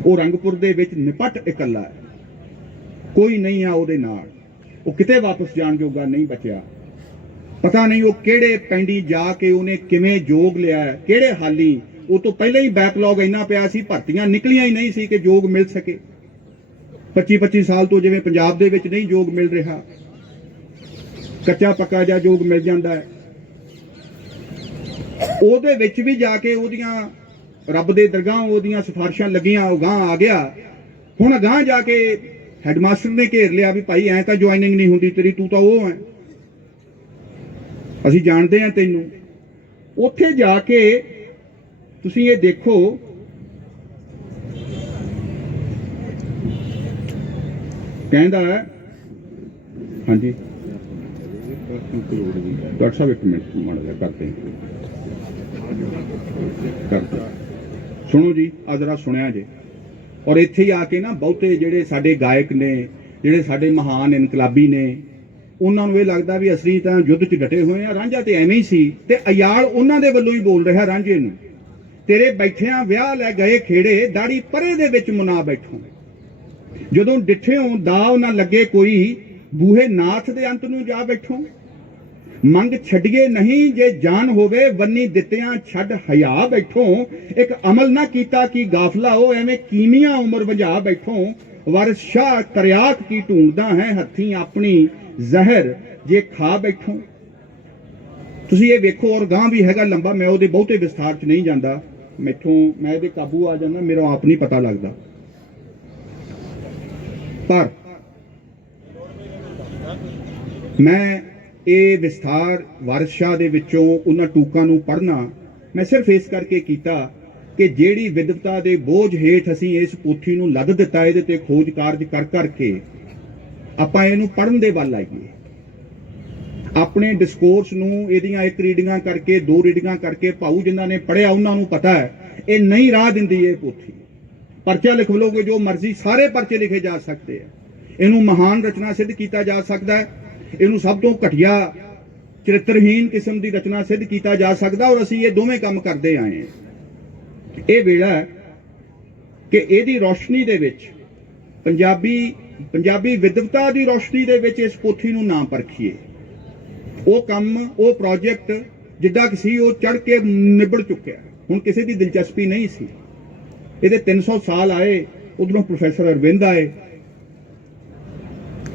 ਉਹ ਰੰਗਪੁਰ ਦੇ ਵਿੱਚ ਨਿਪਟ ਇਕੱਲਾ ਹੈ, ਕੋਈ ਨਹੀਂ ਆ ਉਹਦੇ ਨਾਲ। ਉਹ ਕਿਤੇ ਵਾਪਸ ਜਾਣ ਜੋਗਾ ਨਹੀਂ ਬਚਿਆ। ਪਤਾ ਨਹੀਂ ਉਹ ਕਿਹੜੇ ਪੈਂਡੀ ਜਾ ਕੇ ਉਹਨੇ ਕਿਵੇਂ ਜੋਗ ਲਿਆ, ਕਿਹੜੇ ਹਾਲੀ। ਉਹ ਤੋਂ ਪਹਿਲਾਂ ਹੀ ਬੈਕਲੌਗ ਇੰਨਾ ਪਿਆ ਸੀ, ਭਰਤੀਆਂ ਨਿਕਲੀਆਂ ਹੀ ਨਹੀਂ ਸੀ ਕਿ ਜੋਗ ਮਿਲ ਸਕੇ। 25 ਸਾਲ ਤੋਂ ਜਿਵੇਂ ਪੰਜਾਬ ਦੇ ਵਿੱਚ ਨਹੀਂ ਜੋਗ ਮਿਲ ਰਿਹਾ, ਕੱਚਾ ਪੱਕਾ ਜਿਹਾ ਜੋਗ ਮਿਲ ਜਾਂਦਾ ਹੈ। ਉਹਦੇ ਵਿੱਚ ਵੀ ਜਾ ਕੇ ਉਹਦੀਆਂ ਰੱਬ ਦੇ ਦਰਗਾਹ ਉਹਦੀਆਂ ਸਿਫਾਰਿਸ਼ਾਂ ਲੱਗੀਆਂ, ਉਹ ਗਾਂ ਆ ਗਿਆ। ਹੁਣ ਗਾਂ ਜਾ ਕੇ ਹੈਡਮਾਸਟਰ ਨੇ ਘੇਰ ਲਿਆ ਵੀ ਭਾਈ ਐਂ ਤਾਂ ਜੁਆਇਨਿੰਗ ਨਹੀਂ ਹੁੰਦੀ ਤੇਰੀ, ਤੂੰ ਤਾਂ ਉਹ ਹੈ, ਅਸੀਂ ਜਾਣਦੇ ਹਾਂ ਤੈਨੂੰ। ਉੱਥੇ ਜਾ ਕੇ ਤੁਸੀਂ ਇਹ ਦੇਖੋ, ਕਹਿੰਦਾ ਹੈ ਹਾਂਜੀ ਡਾਕਟਰ ਸਾਹਿਬ ਇੱਕ ਮਿੰਟ ਮਾੜਾ ਜਿਹਾ ਕਰਦੇ ਸੁਣੋ ਜੀ, ਆ ਜਰਾ ਸੁਣਿਆ ਜੇ। ਔਰ ਇੱਥੇ ਹੀ ਆ ਕੇ ਨਾ ਬਹੁਤੇ ਜਿਹੜੇ ਸਾਡੇ ਗਾਇਕ ਨੇ, ਜਿਹੜੇ ਸਾਡੇ ਮਹਾਨ ਇਨਕਲਾਬੀ ਨੇ, ਉਹਨਾਂ ਨੂੰ ਇਹ ਲੱਗਦਾ ਵੀ ਅਸੀਂ ਤਾਂ ਯੁੱਧ 'ਚ ਡਟੇ ਹੋਏ ਆ। ਰਾਂਝਾ ਤੇ ਐਵੇਂ ਹੀ ਸੀ ਤੇ ਅਯਾਲ ਉਹਨਾਂ ਦੇ ਵੱਲੋਂ ਹੀ ਬੋਲ ਰਿਹਾ ਰਾਂਝੇ ਨੂੰ, ਤੇਰੇ ਬੈਠਿਆਂ ਵਿਆਹ ਲੈ ਗਏ ਖੇੜੇ, ਦਾੜੀ ਪਰੇ ਦੇ ਵਿੱਚ ਮੁਨਾ ਬੈਠੋ। ਜਦੋਂ ਡਿੱਠਿਓ ਦਾਵ ਨਾ ਲੱਗੇ ਕੋਈ, ਬੂਹੇ ਨਾਥ ਦੇ ਅੰਤ ਨੂੰ ਜਾ ਬੈਠੋ। ਮੰਗ ਛੱਡੀਏ ਨਹੀਂ ਜੇ ਜਾਨ ਹੋਵੇ, ਵੰਨੀ ਦਿੱਤਿਆਂ ਛੱਡ ਹਯਾ ਬੈਠੋ। ਇੱਕ ਅਮਲ ਨਾ ਕੀਤਾ ਕੀ ਗਾਫਲਾ ਹੋ, ਐਵੇਂ ਕੀਮੀਆਂ ਉਮਰ ਵਜਾ ਬੈਠੋ। ਵਾਰਿਸ ਸ਼ਾਹ ਤਰਿਆਕ ਕੀ ਢੂੰਡਦਾ ਹੈ, ਹੱਥੀਂ ਆਪਣੀ ਜ਼ਹਿਰ ਜੇ ਖਾ ਬੈਠੋ। ਤੁਸੀਂ ਇਹ ਵੇਖੋ। ਔਰ ਗਾਂ ਵੀ ਹੈਗਾ ਲੰਬਾ, ਮੈਂ ਉਹਦੇ ਬਹੁਤੇ ਵਿਸਥਾਰ 'ਚ ਨਹੀਂ ਜਾਂਦਾ, ਮੈਂ ਇਹਦੇ ਕਾਬੂ ਆ ਜਾਂਦਾ, ਮੇਰਾ ਆਪ ਨਹੀਂ ਪਤਾ ਲੱਗਦਾ। ਪਰ ਮੈਂ ਇਹ ਵਿਸਥਾਰ ਵਾਰਿਸ ਸ਼ਾਹ ਦੇ ਵਿੱਚੋਂ ਉਹਨਾਂ ਟੂਕਾਂ ਨੂੰ ਪੜ੍ਹਨਾ ਮੈਂ ਸਿਰਫ ਇਸ ਕਰਕੇ ਕੀਤਾ ਕਿ ਜਿਹੜੀ ਵਿਦਵਤਾ ਦੇ ਬੋਝ ਹੇਠ ਅਸੀਂ ਇਸ ਪੋਥੀ ਨੂੰ ਲੱਦ ਦਿੱਤਾ, ਇਹਦੇ ਤੇ ਖੋਜ ਕਾਰਜ ਕਰ ਕਰਕੇ ਆਪਾਂ ਇਹਨੂੰ ਪੜ੍ਹਨ ਦੇ ਵੱਲ ਆਈਏ। ਆਪਣੇ ਡਿਸਕੋਰਸ ਨੂੰ ਇਹਦੀਆਂ 1 ਰੀਡਿੰਗਾਂ ਕਰਕੇ 2 ਰੀਡਿੰਗਾਂ ਕਰਕੇ ਭਾਊ ਜਿਨ੍ਹਾਂ ਨੇ ਪੜ੍ਹਿਆ ਉਹਨਾਂ ਨੂੰ ਪਤਾ ਹੈ ਇਹ ਨਹੀਂ ਰਾਹ ਦਿੰਦੀ ਇਹ ਪੋਥੀ। ਪਰਚਾ ਲਿਖ ਲਓਗੇ ਜੋ ਮਰਜ਼ੀ, ਸਾਰੇ ਪਰਚੇ ਲਿਖੇ ਜਾ ਸਕਦੇ ਆ। ਇਹਨੂੰ ਮਹਾਨ ਰਚਨਾ ਸਿੱਧ ਕੀਤਾ ਜਾ ਸਕਦਾ ਹੈ, ਇਹਨੂੰ ਸਭ ਤੋਂ ਘਟੀਆ ਚਰਿੱਤਰਹੀਨ ਕਿਸਮ ਦੀ ਰਚਨਾ ਸਿੱਧ ਕੀਤਾ ਜਾ ਸਕਦਾ। ਔਰ ਅਸੀਂ ਇਹ ਦੋਵੇਂ ਕੰਮ ਕਰਦੇ ਆਏ ਹਾਂ। ਇਹ ਵੇਲਾ ਕਿ ਇਹਦੀ ਰੌਸ਼ਨੀ ਦੇ ਵਿੱਚ ਪੰਜਾਬੀ ਵਿਦਵਤਾ ਦੀ ਰੌਸ਼ਨੀ ਦੇ ਵਿੱਚ ਇਸ ਪੋਥੀ ਨੂੰ ਨਾ ਪਰਖੀਏ। ਉਹ ਕੰਮ, ਉਹ ਪ੍ਰੋਜੈਕਟ ਜਿੱਦਾਂ ਕਿ ਸੀ ਉਹ ਚੜ ਕੇ ਨਿਬੜ ਚੁੱਕਿਆ। ਹੁਣ ਕਿਸੇ ਦੀ ਦਿਲਚਸਪੀ ਨਹੀਂ ਸੀ। ਇਹਦੇ 300 ਸਾਲ ਆਏ, ਉਧਰੋਂ ਪ੍ਰੋਫੈਸਰ ਅਰਵਿੰਦ ਆਏ,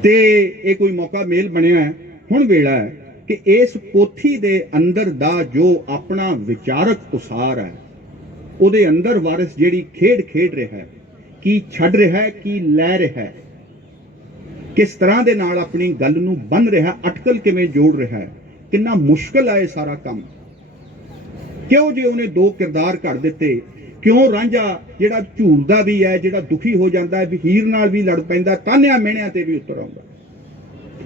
ਤੇ ਇਹ ਕੋਈ ਮੌਕਾ ਮੇਲ ਬਣਿਆ ਹੁਣ ਵੇਲਾ ਹੈ ਕਿ ਇਸ ਪੋਥੀ ਦੇ ਅੰਦਰ ਦਾ ਜੋ ਆਪਣਾ ਵਿਚਾਰਕ ਉਸਾਰ ਹੈ, ਉਹਦੇ ਅੰਦਰ ਵਾਰਿਸ ਜਿਹੜੀ ਖੇਡ ਰਿਹਾ ਹੈ, ਕੀ ਛੱਡ ਰਿਹਾ ਹੈ, ਕੀ ਲੈ ਰਿਹਾ ਹੈ, ਕਿਸ ਤਰ੍ਹਾਂ ਦੇ ਨਾਲ ਆਪਣੀ ਗੱਲ ਨੂੰ ਬੰਨ ਰਿਹਾ, ਅਟਕਲ ਕਿਵੇਂ ਜੋੜ ਰਿਹਾ ਹੈ, ਕਿੰਨਾ ਮੁਸ਼ਕਲ ਹੈ ਇਹ ਸਾਰਾ ਕੰਮ। ਕਿਉਂ ਜੇ ਉਹਨੇ ਦੋ ਕਿਰਦਾਰ ਘੜ ਦਿੱਤੇ, ਕਿਉਂ ਰਾਂਝਾ ਜਿਹੜਾ ਝੂਰਦਾ ਵੀ ਹੈ, ਜਿਹੜਾ ਦੁਖੀ ਹੋ ਜਾਂਦਾ ਹੈ, ਵੀ ਹੀਰ ਨਾਲ ਵੀ ਲੜ ਪੈਂਦਾ, ਤਾਨਿਆਂ ਮਿਹਣਿਆਂ ਤੇ ਵੀ ਉਤਰ ਆਉਂਦਾ,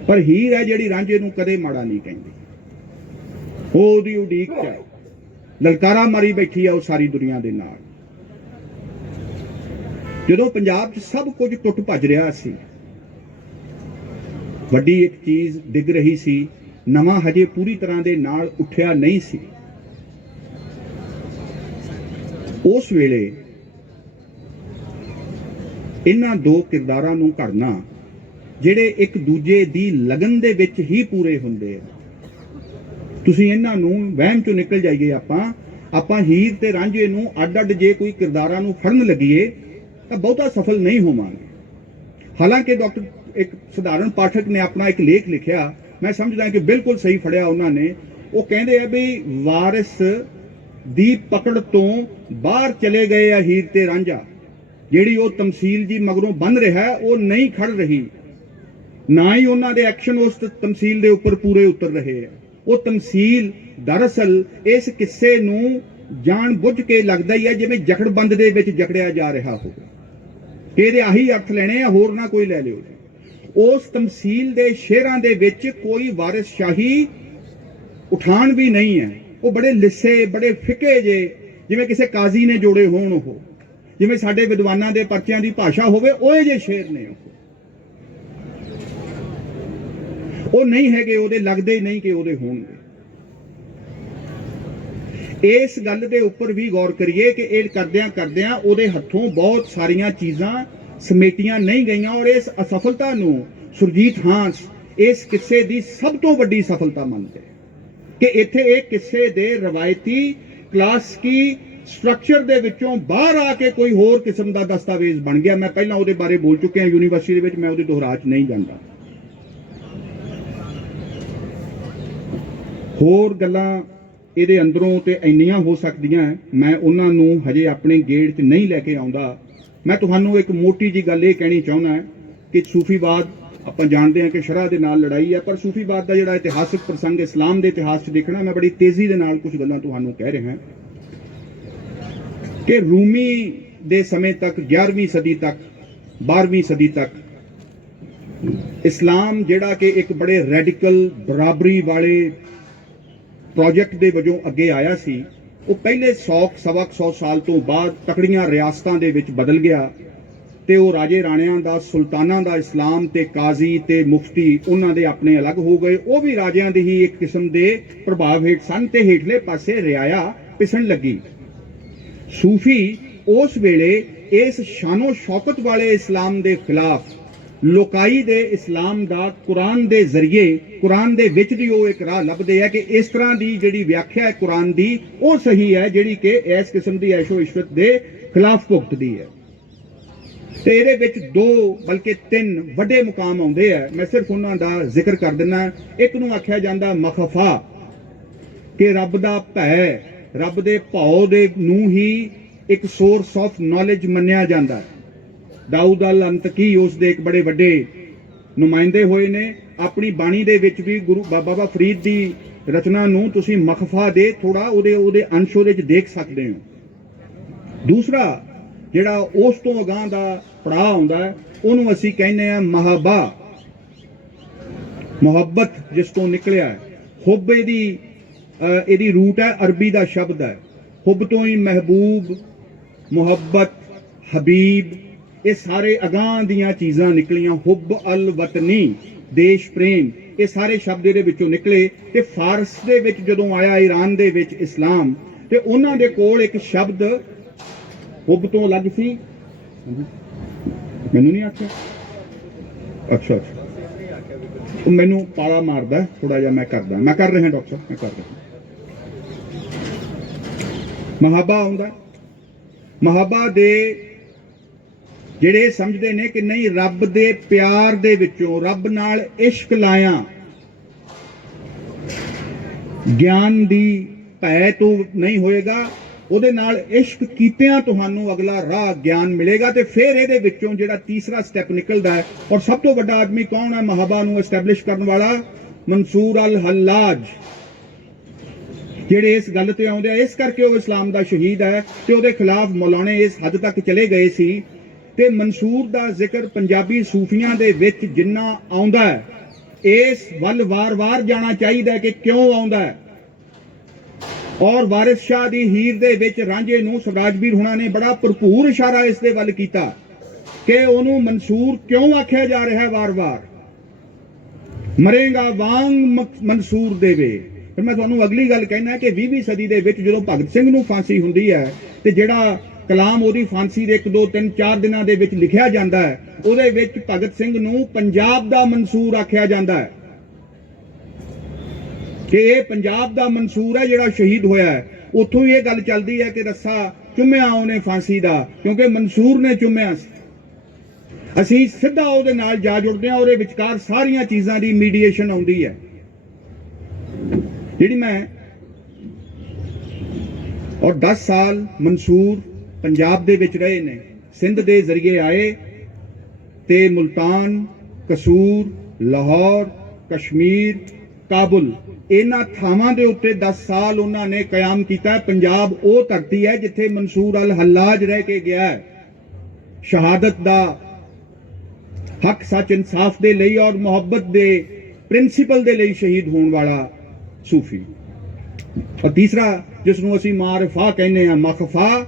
ਪਰ ਹੀਰ ਹੈ ਜਿਹੜੀ ਰਾਂਝੇ ਨੂੰ ਕਦੇ ਮਾੜਾ ਨਹੀਂ ਕਹਿੰਦੀ। ਉਹਦੀ ਉਡੀਕ ਚ ਲਲਕਾਰਾ ਮਾਰੀ ਬੈਠੀ ਆ ਉਹ ਸਾਰੀ ਦੁਨੀਆ ਦੇ ਨਾਲ। ਜਦੋਂ ਪੰਜਾਬ 'ਚ ਸਭ ਕੁਝ ਟੁੱਟ ਭੱਜ ਰਿਹਾ ਸੀ, ਵੱਡੀ ਇੱਕ ਚੀਜ਼ ਡਿੱਗ ਰਹੀ ਸੀ, ਨਵਾਂ ਹਜੇ ਪੂਰੀ ਤਰ੍ਹਾਂ ਦੇ ਨਾਲ ਉੱਠਿਆ ਨਹੀਂ ਸੀ, ਉਸ ਵੇਲੇ ਇਹਨਾਂ ਦੋ ਕਿਰਦਾਰਾਂ ਨੂੰ ਘੜਨਾ ਜਿਹੜੇ ਇੱਕ ਦੂਜੇ ਦੀ ਲਗਨ ਦੇ ਵਿੱਚ ਹੀ ਪੂਰੇ ਹੁੰਦੇ ਆ। ਤੁਸੀਂ ਇਹਨਾਂ ਨੂੰ ਵਹਿਮ ਚੋਂ ਨਿਕਲ ਜਾਈਏ। ਆਪਾਂ ਹੀਰ ਤੇ ਰਾਂਝੇ ਨੂੰ ਅੱਡ-ਅੱਡ ਜੇ ਕੋਈ ਕਿਰਦਾਰਾਂ ਨੂੰ ਫੜਨ ਲੱਗੀਏ ਤਾਂ ਬਹੁਤਾ ਸਫਲ ਨਹੀਂ ਹੋਵਾਂਗੇ। ਹਾਲਾਂਕਿ ਡਾਕਟਰ ਇੱਕ ਸਧਾਰਨ ਪਾਠਕ ਨੇ ਆਪਣਾ ਇੱਕ ਲੇਖ ਲਿਖਿਆ, ਮੈਂ ਸਮਝਦਾ ਕਿ ਬਿਲਕੁਲ ਸਹੀ ਫੜਿਆ ਉਹਨਾਂ ਨੇ। ਉਹ ਕਹਿੰਦੇ ਆ ਵੀ ਵਾਰਿਸ ਦੀ ਪਕੜ ਤੋਂ ਬਾਹਰ ਚਲੇ ਗਏ ਆ ਹੀਰ ਤੇ ਰਾਂਝਾ। ਜਿਹੜੀ ਉਹ ਤਮਸੀਲ ਜੀ ਮਗਰੋਂ ਬਣ ਰਿਹਾ ਉਹ ਨਹੀਂ ਖੜ ਰਹੀ, ਨਾ ਹੀ ਉਹਨਾਂ ਦੇ ਐਕਸ਼ਨ ਉਸ ਤਮਸੀਲ ਦੇ ਉੱਪਰ ਪੂਰੇ ਉਤਰ ਰਹੇ ਆ। ਉਹ ਤਮਸੀਲ ਦਰਅਸਲ ਇਸ ਕਿੱਸੇ ਨੂੰ ਜਾਣ ਬੁੱਝ ਕੇ ਲੱਗਦਾ ਹੀ ਹੈ ਜਿਵੇਂ ਜਕੜਬੰਦ ਦੇ ਵਿੱਚ ਜਕੜਿਆ ਜਾ ਰਿਹਾ ਹੋਵੇ, ਕਿ ਇਹਦੇ ਆਹੀ ਅਰਥ ਲੈਣੇ ਆ, ਹੋਰ ਨਾ ਕੋਈ ਲੈ ਲਿਓ। ਉਸ ਤਮਸੀਲ ਦੇ ਸ਼ੇਰਾਂ ਦੇ ਵਿੱਚ ਕੋਈ ਵਾਰਿਸ ਸ਼ਾਹੀ ਉਠਾਣ ਵੀ ਨਹੀਂ ਹੈ। ਉਹ ਬੜੇ ਲਿੱਸੇ, ਬੜੇ ਫਿੱਕੇ ਜੇ, ਜਿਵੇਂ ਕਿਸੇ ਕਾਜ਼ੀ ਨੇ ਜੋੜੇ ਹੋਣ, ਉਹ ਜਿਵੇਂ ਸਾਡੇ ਵਿਦਵਾਨਾਂ ਦੇ ਪਰਚਿਆਂ ਦੀ ਭਾਸ਼ਾ ਹੋਵੇ, ਉਹ ਜੇ ਸ਼ੇਰ ਨੇ। ਉਹ ਨਹੀਂ ਹੈਗੇ, ਉਹਦੇ ਲੱਗਦੇ ਹੀ ਨਹੀਂ ਕਿ ਉਹਦੇ ਹੋਣਗੇ। ਇਸ ਗੱਲ ਦੇ ਉੱਪਰ ਵੀ ਗੌਰ ਕਰੀਏ ਕਿ ਇਹ ਕਰਦਿਆਂ ਉਹਦੇ ਹੱਥੋਂ ਬਹੁਤ ਸਾਰੀਆਂ ਚੀਜ਼ਾਂ ਸਮੇਟੀਆਂ ਨਹੀਂ ਗਈਆਂ, ਔਰ ਇਸ ਅਸਫਲਤਾ ਨੂੰ ਸੁਰਜੀਤ ਹਾਂਸ ਇਸ ਕਿੱਸੇ ਦੀ ਸਭ ਤੋਂ ਵੱਡੀ ਸਫਲਤਾ ਮੰਨਦੇ ਕਿ ਇੱਥੇ ਇਹ ਕਿੱਸੇ ਦੇ ਰਵਾਇਤੀ ਕਲਾਸਿਕੀ ਸਟਰਕਚਰ ਦੇ ਵਿੱਚੋਂ ਬਾਹਰ ਆ ਕੇ ਕੋਈ ਹੋਰ ਕਿਸਮ ਦਾ ਦਸਤਾਵੇਜ਼ ਬਣ ਗਿਆ। ਮੈਂ ਪਹਿਲਾਂ ਉਹਦੇ ਬਾਰੇ ਬੋਲ ਚੁੱਕਿਆ ਯੂਨੀਵਰਸਿਟੀ ਦੇ ਵਿੱਚ, ਮੈਂ ਉਹਦੇ ਦੁਹਰਾਅ 'ਚ ਨਹੀਂ ਜਾਂਦਾ। ਹੋਰ ਗੱਲਾਂ ਇਹਦੇ ਅੰਦਰੋਂ ਤੇ ਇੰਨੀਆਂ ਹੋ ਸਕਦੀਆਂ, ਮੈਂ ਉਹਨਾਂ ਨੂੰ ਹਜੇ ਆਪਣੇ ਗੇੜ 'ਚ ਨਹੀਂ ਲੈ ਕੇ ਆਉਂਦਾ। ਮੈਂ ਤੁਹਾਨੂੰ ਇੱਕ ਮੋਟੀ ਜੀ ਗੱਲ ਇਹ ਕਹਿਣੀ ਚਾਹੁੰਦਾ ਕਿ ਸੂਫੀਵਾਦ, ਆਪਾਂ ਜਾਣਦੇ ਹਾਂ ਕਿ ਸ਼ਰਅ ਦੇ ਨਾਲ ਲੜਾਈ ਹੈ, ਪਰ ਸੂਫੀਵਾਦ ਦਾ ਜਿਹੜਾ ਇਤਿਹਾਸਕ ਪ੍ਰਸੰਗ ਇਸਲਾਮ ਦੇ ਇਤਿਹਾਸ 'ਚ ਦੇਖਣਾ, ਮੈਂ ਬੜੀ ਤੇਜ਼ੀ ਦੇ ਨਾਲ ਕੁਝ ਗੱਲਾਂ ਤੁਹਾਨੂੰ ਕਹਿ ਰਿਹਾ ਕਿ ਰੂਮੀ ਦੇ ਸਮੇਂ ਤੱਕ, 11ਵੀਂ ਸਦੀ ਤੱਕ, 12ਵੀਂ ਸਦੀ ਤੱਕ ਇਸਲਾਮ ਜਿਹੜਾ ਕਿ ਇੱਕ ਬੜੇ ਰੈਡੀਕਲ ਬਰਾਬਰੀ ਵਾਲੇ ਪ੍ਰੋਜੈਕਟ ਦੇ ਵਜੋਂ ਅੱਗੇ ਆਇਆ ਸੀ, ਉਹ ਪਹਿਲੇ 100-125 ਸਾਲ ਤੋਂ ਬਾਅਦ ਤਕੜੀਆਂ ਰਿਆਸਤਾਂ ਦੇ ਵਿੱਚ ਬਦਲ ਗਿਆ ਤੇ ਉਹ ਰਾਜੇ ਰਾਣਿਆਂ ਦਾ, ਸੁਲਤਾਨਾਂ ਦਾ ਇਸਲਾਮ ਤੇ ਕਾਜ਼ੀ ਤੇ ਮੁਫਤੀ ਉਹਨਾਂ ਦੇ ਆਪਣੇ ਅਲੱਗ ਹੋ ਗਏ। ਉਹ ਵੀ ਰਾਜਿਆਂ ਦੇ ਹੀ ਇੱਕ ਕਿਸਮ ਦੇ ਪ੍ਰਭਾਵ ਹੇਠ ਸਨ ਤੇ ਹੇਠਲੇ ਪਾਸੇ ਰਿਆਇਆ ਪਿਸਣ ਲੱਗੀ। ਸੂਫੀ ਉਸ ਵੇਲੇ ਇਸ ਸ਼ਾਨੋ ਸ਼ੌਕਤ ਵਾਲੇ ਇਸਲਾਮ ਦੇ ਖਿਲਾਫ ਲੋਕਾਈ ਦੇ ਇਸਲਾਮ ਦਾ ਕੁਰਾਨ ਦੇ ਜ਼ਰੀਏ, ਕੁਰਾਨ ਦੇ ਵਿੱਚ ਦੀ ਉਹ ਇੱਕ ਰਾਹ ਲੱਭਦੇ ਆ ਕਿ ਇਸ ਤਰ੍ਹਾਂ ਦੀ ਜਿਹੜੀ ਵਿਆਖਿਆ ਹੈ ਕੁਰਾਨ ਦੀ, ਉਹ ਸਹੀ ਹੈ ਜਿਹੜੀ ਕਿ ਇਸ ਕਿਸਮ ਦੀ ਐਸ਼ੋ ਇਸ਼ਰਤ ਦੇ ਖਿਲਾਫ ਭੁਗਤਦੀ ਹੈ। ਤੇ ਇਹਦੇ ਵਿੱਚ 2 ਬਲਕਿ 3 ਵੱਡੇ ਮੁਕਾਮ ਆਉਂਦੇ ਆ, ਮੈਂ ਸਿਰਫ ਉਹਨਾਂ ਦਾ ਜ਼ਿਕਰ ਕਰ ਦਿੰਦਾ। ਇੱਕ ਨੂੰ ਆਖਿਆ ਜਾਂਦਾ ਮਖਫਾ, ਕਿ ਰੱਬ ਦਾ ਭੈ, ਰੱਬ ਦੇ ਭਉ ਦੇ ਨੂੰ ਹੀ ਇੱਕ ਸੋਰਸ ਆਫ ਨੌਲੇਜ ਮੰਨਿਆ ਜਾਂਦਾ। ਦਾਊਦ ਅਲ-ਅੰਤਕੀ ਉਸ ਦੇ ਇੱਕ ਬੜੇ ਵੱਡੇ ਨੁਮਾਇੰਦੇ ਹੋਏ ਨੇ। ਆਪਣੀ ਬਾਣੀ ਦੇ ਵਿੱਚ ਵੀ ਗੁਰੂ ਬਾਬਾ ਫਰੀਦ ਦੀ ਰਚਨਾ ਨੂੰ ਤੁਸੀਂ ਮਖਫਾ ਦੇ ਥੋੜਾ ਉਹਦੇ ਅੰਸ਼ ਉਹਦੇ ਚ ਦੇਖ ਸਕਦੇ ਹੋ। ਦੂਸਰਾ ਜਿਹੜਾ ਉਸ ਤੋਂ ਅਗਾਂਹ ਦਾ ਪੜਾਅ ਆਉਂਦਾ, ਉਹਨੂੰ ਅਸੀਂ ਕਹਿੰਦੇ ਆ ਮਹਾਬਾ, ਮੁਹੱਬਤ ਜਿਸ ਤੋਂ ਨਿਕਲਿਆ। ਹੁਬ ਇਹਦੀ ਰੂਟ ਹੈ, ਅਰਬੀ ਦਾ ਸ਼ਬਦ ਹੈ। ਹੁਬ ਤੋਂ ਹੀ ਮਹਿਬੂਬ, ਮੁਹੱਬਤ, ਹਬੀਬ, ਇਹ ਸਾਰੇ ਅਗਾਂਹ ਦੀਆਂ ਚੀਜ਼ਾਂ ਨਿਕਲੀਆਂ। ਹੁਬ ਅਲ ਵਤਨੀ, ਦੇਸ਼ ਪ੍ਰੇਮ, ਇਹ ਸਾਰੇ ਸ਼ਬਦ ਇਹਦੇ ਵਿੱਚੋਂ ਨਿਕਲੇ। ਤੇ ਫਾਰਸ ਦੇ ਵਿੱਚ ਜਦੋਂ ਆਇਆ, ਈਰਾਨ ਦੇ ਵਿੱਚ ਇਸਲਾਮ, ਤੇ ਉਹਨਾਂ ਦੇ ਕੋਲ ਇੱਕ ਸ਼ਬਦ ਹੁਬ ਤੋਂ ਅਲੱਗ ਸੀ। ਮੈਨੂੰ ਨਹੀਂ ਆਖਿਆ, ਅੱਛਾ ਉਹ ਮੈਨੂੰ ਪਾਲਾ ਮਾਰਦਾ ਥੋੜਾ ਜਿਹਾ, ਮੈਂ ਕਰ ਰਿਹਾ ਡਾਕਟਰ ਸਾਹਿਬ, ਮੈਂ ਕਰ ਰਿਹਾ। ਮਹਾਬਾ ਆਉਂਦਾ, ਮਹਾਬਾ ਦੇ ਜਿਹੜੇ ਇਹ ਸਮਝਦੇ ਨੇ ਕਿ ਨਹੀਂ, ਰੱਬ ਦੇ ਪਿਆਰ ਦੇ ਵਿੱਚੋਂ, ਰੱਬ ਨਾਲ ਇਸ਼ਕ ਲਾਇਆ, ਗਿਆਨ ਦੀ ਭੈ ਤੋਂ ਨਹੀਂ ਹੋਏਗਾ, ਉਹਦੇ ਨਾਲ ਇਸ਼ਕ ਕੀਤਿਆਂ ਤੁਹਾਨੂੰ ਅਗਲਾ ਰਾਹ ਗਿਆਨ ਮਿਲੇਗਾ। ਤੇ ਫਿਰ ਇਹਦੇ ਵਿੱਚੋਂ ਜਿਹੜਾ ਤੀਸਰਾ ਸਟੈਪ ਨਿਕਲਦਾ ਹੈ, ਔਰ ਸਭ ਤੋਂ ਵੱਡਾ ਆਦਮੀ ਕੌਣ ਹੈ ਮਹਾਬਾ ਨੂੰ ਐਸਟੈਬਲਿਸ਼ ਕਰਨ ਵਾਲਾ? ਮਨਸੂਰ ਅਲ ਹੱਲਾਜ, ਜਿਹੜੇ ਇਸ ਗੱਲ ਤੇ ਆਉਂਦੇ ਆ। ਇਸ ਕਰਕੇ ਉਹ ਇਸਲਾਮ ਦਾ ਸ਼ਹੀਦ ਹੈ ਤੇ ਉਹਦੇ ਖਿਲਾਫ ਮੌਲਾਣੇ ਇਸ ਹੱਦ ਤੱਕ ਚਲੇ ਗਏ ਸੀ। ਤੇ ਮਨਸੂਰ ਦਾ ਜ਼ਿਕਰ ਪੰਜਾਬੀ ਸੂਫੀਆਂ ਦੇ ਵਿੱਚ ਜਿੰਨਾ ਆਉਂਦਾ ਹੈ, ਇਸ ਵੱਲ ਵਾਰ-ਵਾਰ ਜਾਣਾ ਚਾਹੀਦਾ ਹੈ ਕਿ ਕਿਉਂ ਆਉਂਦਾ ਹੈ। ਔਰ ਵਾਰਿਸ ਸ਼ਾਹ ਦੀ ਹੀਰ ਦੇ ਵਿੱਚ ਰਾਂਝੇ ਨੂੰ ਸਵਰਾਜਵੀਰ ਹੁਣਾਂ ਨੇ ਬੜਾ ਭਰਪੂਰ ਇਸ਼ਾਰਾ ਇਸ ਦੇ ਵੱਲ ਕੀਤਾ ਕਿ ਉਹਨੂੰ ਮਨਸੂਰ ਕਿਉਂ ਆਖਿਆ ਜਾ ਰਿਹਾ ਹੈ ਵਾਰ-ਵਾਰ। ਮਰੇਗਾ ਵਾਂਗ ਮਨਸੂਰ ਦੇਵੇ। ਫਿਰ ਮੈਂ ਤੁਹਾਨੂੰ ਅਗਲੀ ਗੱਲ ਕਹਿਣਾ ਕਿ 20ਵੀਂ ਸਦੀ ਦੇ ਵਿੱਚ ਜਦੋਂ ਭਗਤ ਸਿੰਘ ਨੂੰ ਫਾਂਸੀ ਹੁੰਦੀ ਹੈ ਤੇ ਜਿਹੜਾ ਕਲਾਮ ਉਹਦੀ ਫਾਂਸੀ ਦੇ 1 2 3 4 ਦਿਨਾਂ ਦੇ ਵਿੱਚ ਲਿਖਿਆ ਜਾਂਦਾ ਹੈ, ਉਹਦੇ ਵਿੱਚ ਭਗਤ ਸਿੰਘ ਨੂੰ ਪੰਜਾਬ ਦਾ ਮਨਸੂਰ ਆਖਿਆ ਜਾਂਦਾ ਹੈ ਕਿ ਇਹ ਪੰਜਾਬ ਦਾ ਮਨਸੂਰ ਹੈ ਜਿਹੜਾ ਸ਼ਹੀਦ ਹੋਇਆ ਹੈ। ਉੱਥੋਂ ਹੀ ਇਹ ਗੱਲ ਚੱਲਦੀ ਹੈ ਕਿ ਰੱਸਾ ਚੁੰਮਿਆ ਉਹਨੇ ਫਾਂਸੀ ਦਾ, ਕਿਉਂਕਿ ਮਨਸੂਰ ਨੇ ਚੁੰਮਿਆ ਸੀ। ਅਸੀਂ ਸਿੱਧਾ ਉਹਦੇ ਨਾਲ ਜਾ ਜੁੜਦੇ ਹਾਂ, ਉਹਦੇ ਵਿਚਕਾਰ ਸਾਰੀਆਂ ਚੀਜ਼ਾਂ ਦੀ ਮੀਡੀਏਸ਼ਨ ਆਉਂਦੀ ਹੈ। ਜਿਹੜੀ ਮੈਂ ਔਰ 10 ਸਾਲ ਮਨਸੂਰ ਪੰਜਾਬ ਦੇ ਵਿੱਚ ਰਹੇ ਨੇ, ਸਿੰਧ ਦੇ ਜ਼ਰੀਏ ਆਏ ਤੇ ਮੁਲਤਾਨ, ਕਸੂਰ, ਲਾਹੌਰ, ਕਸ਼ਮੀਰ, ਕਾਬੁਲ, ਇਹਨਾਂ ਥਾਵਾਂ ਦੇ ਉੱਤੇ 10 ਸਾਲ ਉਹਨਾਂ ਨੇ ਕਿਆਮ ਕੀਤਾ। ਪੰਜਾਬ ਉਹ ਧਰਤੀ ਹੈ ਜਿੱਥੇ ਮਨਸੂਰ ਅਲ ਹੱਲਾਜ ਰਹਿ ਕੇ ਗਿਆ ਹੈ, ਸ਼ਹਾਦਤ ਦਾ ਹੱਕ, ਸੱਚ, ਇਨਸਾਫ ਦੇ ਲਈ ਔਰ ਮੁਹੱਬਤ ਦੇ ਪ੍ਰਿੰਸੀਪਲ ਦੇ ਲਈ ਸ਼ਹੀਦ ਹੋਣ ਵਾਲਾ ਸੂਫੀ। ਔਰ ਤੀਸਰਾ ਜਿਸ ਨੂੰ ਅਸੀਂ ਮਾਰਿਫਾ ਕਹਿੰਦੇ ਆ, ਮਖਫਾ,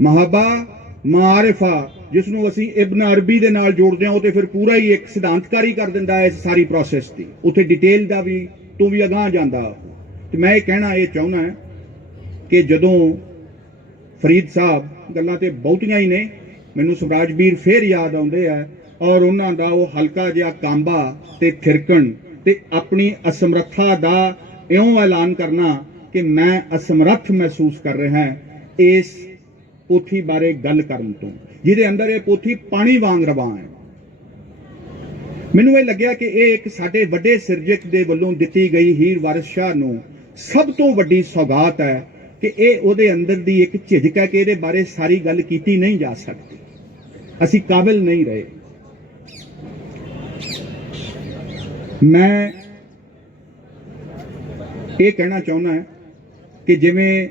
ਮਹਾਬਾ, ਮਾਰਿਫਾ, ਜਿਸ ਨੂੰ ਅਸੀਂ ਇਬਨ ਅਰਬੀ ਦੇ ਨਾਲ ਜੋੜਦੇ ਹਾਂ, ਉਹ ਤੇ ਫਿਰ ਪੂਰਾ ਹੀ ਇੱਕ ਸਿਧਾਂਤਕਾਰੀ ਕਰ ਦਿੰਦਾ ਹੈ ਇਸ ਸਾਰੀ ਪ੍ਰੋਸੈਸ ਦੀ। ਉੱਥੇ ਡਿਟੇਲ ਦਾ ਵੀ ਤੋਂ ਵੀ ਅਗਾਂਹ ਜਾਂਦਾ। ਤੇ ਮੈਂ ਇਹ ਕਹਿਣਾ ਇਹ ਚਾਹੁੰਦਾ ਕਿ ਜਦੋਂ ਫਰੀਦ ਸਾਹਿਬ, ਗੱਲਾਂ ਤੇ ਬਹੁਤੀਆਂ ਹੀ ਨੇ, ਮੈਨੂੰ ਸਵਰਾਜਵੀਰ ਫੇਰ ਯਾਦ ਆਉਂਦੇ ਆ ਔਰ ਉਹਨਾਂ ਦਾ ਉਹ ਹਲਕਾ ਜਿਹਾ ਕਾਂਬਾ ਤੇ ਥਿਰਕਣ ਤੇ ਆਪਣੀ ਅਸਮਰੱਥਾ ਦਾ ਇਉਂ ਐਲਾਨ ਕਰਨਾ ਕਿ ਮੈਂ ਅਸਮਰੱਥ ਮਹਿਸੂਸ ਕਰ ਰਿਹਾ ਇਸ ਪੋਥੀ ਬਾਰੇ ਗੱਲ ਕਰਨ ਤੋਂ, ਜਿਹਦੇ ਅੰਦਰ ਇਹ ਪੋਥੀ ਪਾਣੀ ਵਾਂਗ ਰਵਾਂ ਹੈ। ਮੈਨੂੰ ਇਹ ਲੱਗਿਆ ਕਿ ਇਹ ਇੱਕ ਸਾਡੇ ਵੱਡੇ ਸਿਰਜਕ ਦੇ ਵੱਲੋਂ ਦਿੱਤੀ ਗਈ ਹੀਰ ਵਾਰਿਸ ਸ਼ਾਹ ਨੂੰ ਸਭ ਤੋਂ ਵੱਡੀ ਸੌਗਾਤ ਹੈ ਕਿ ਇਹ ਉਹਦੇ ਅੰਦਰ ਦੀ ਇੱਕ ਝਿਜਕ ਹੈ ਕਿ ਇਹਦੇ ਬਾਰੇ ਸਾਰੀ ਗੱਲ ਕੀਤੀ ਨਹੀਂ ਜਾ ਸਕਦੀ, ਅਸੀਂ ਕਾਬਿਲ ਨਹੀਂ ਰਹੇ। ਮੈਂ ਇਹ ਕਹਿਣਾ ਚਾਹੁੰਦਾ ਕਿ ਜਿਵੇਂ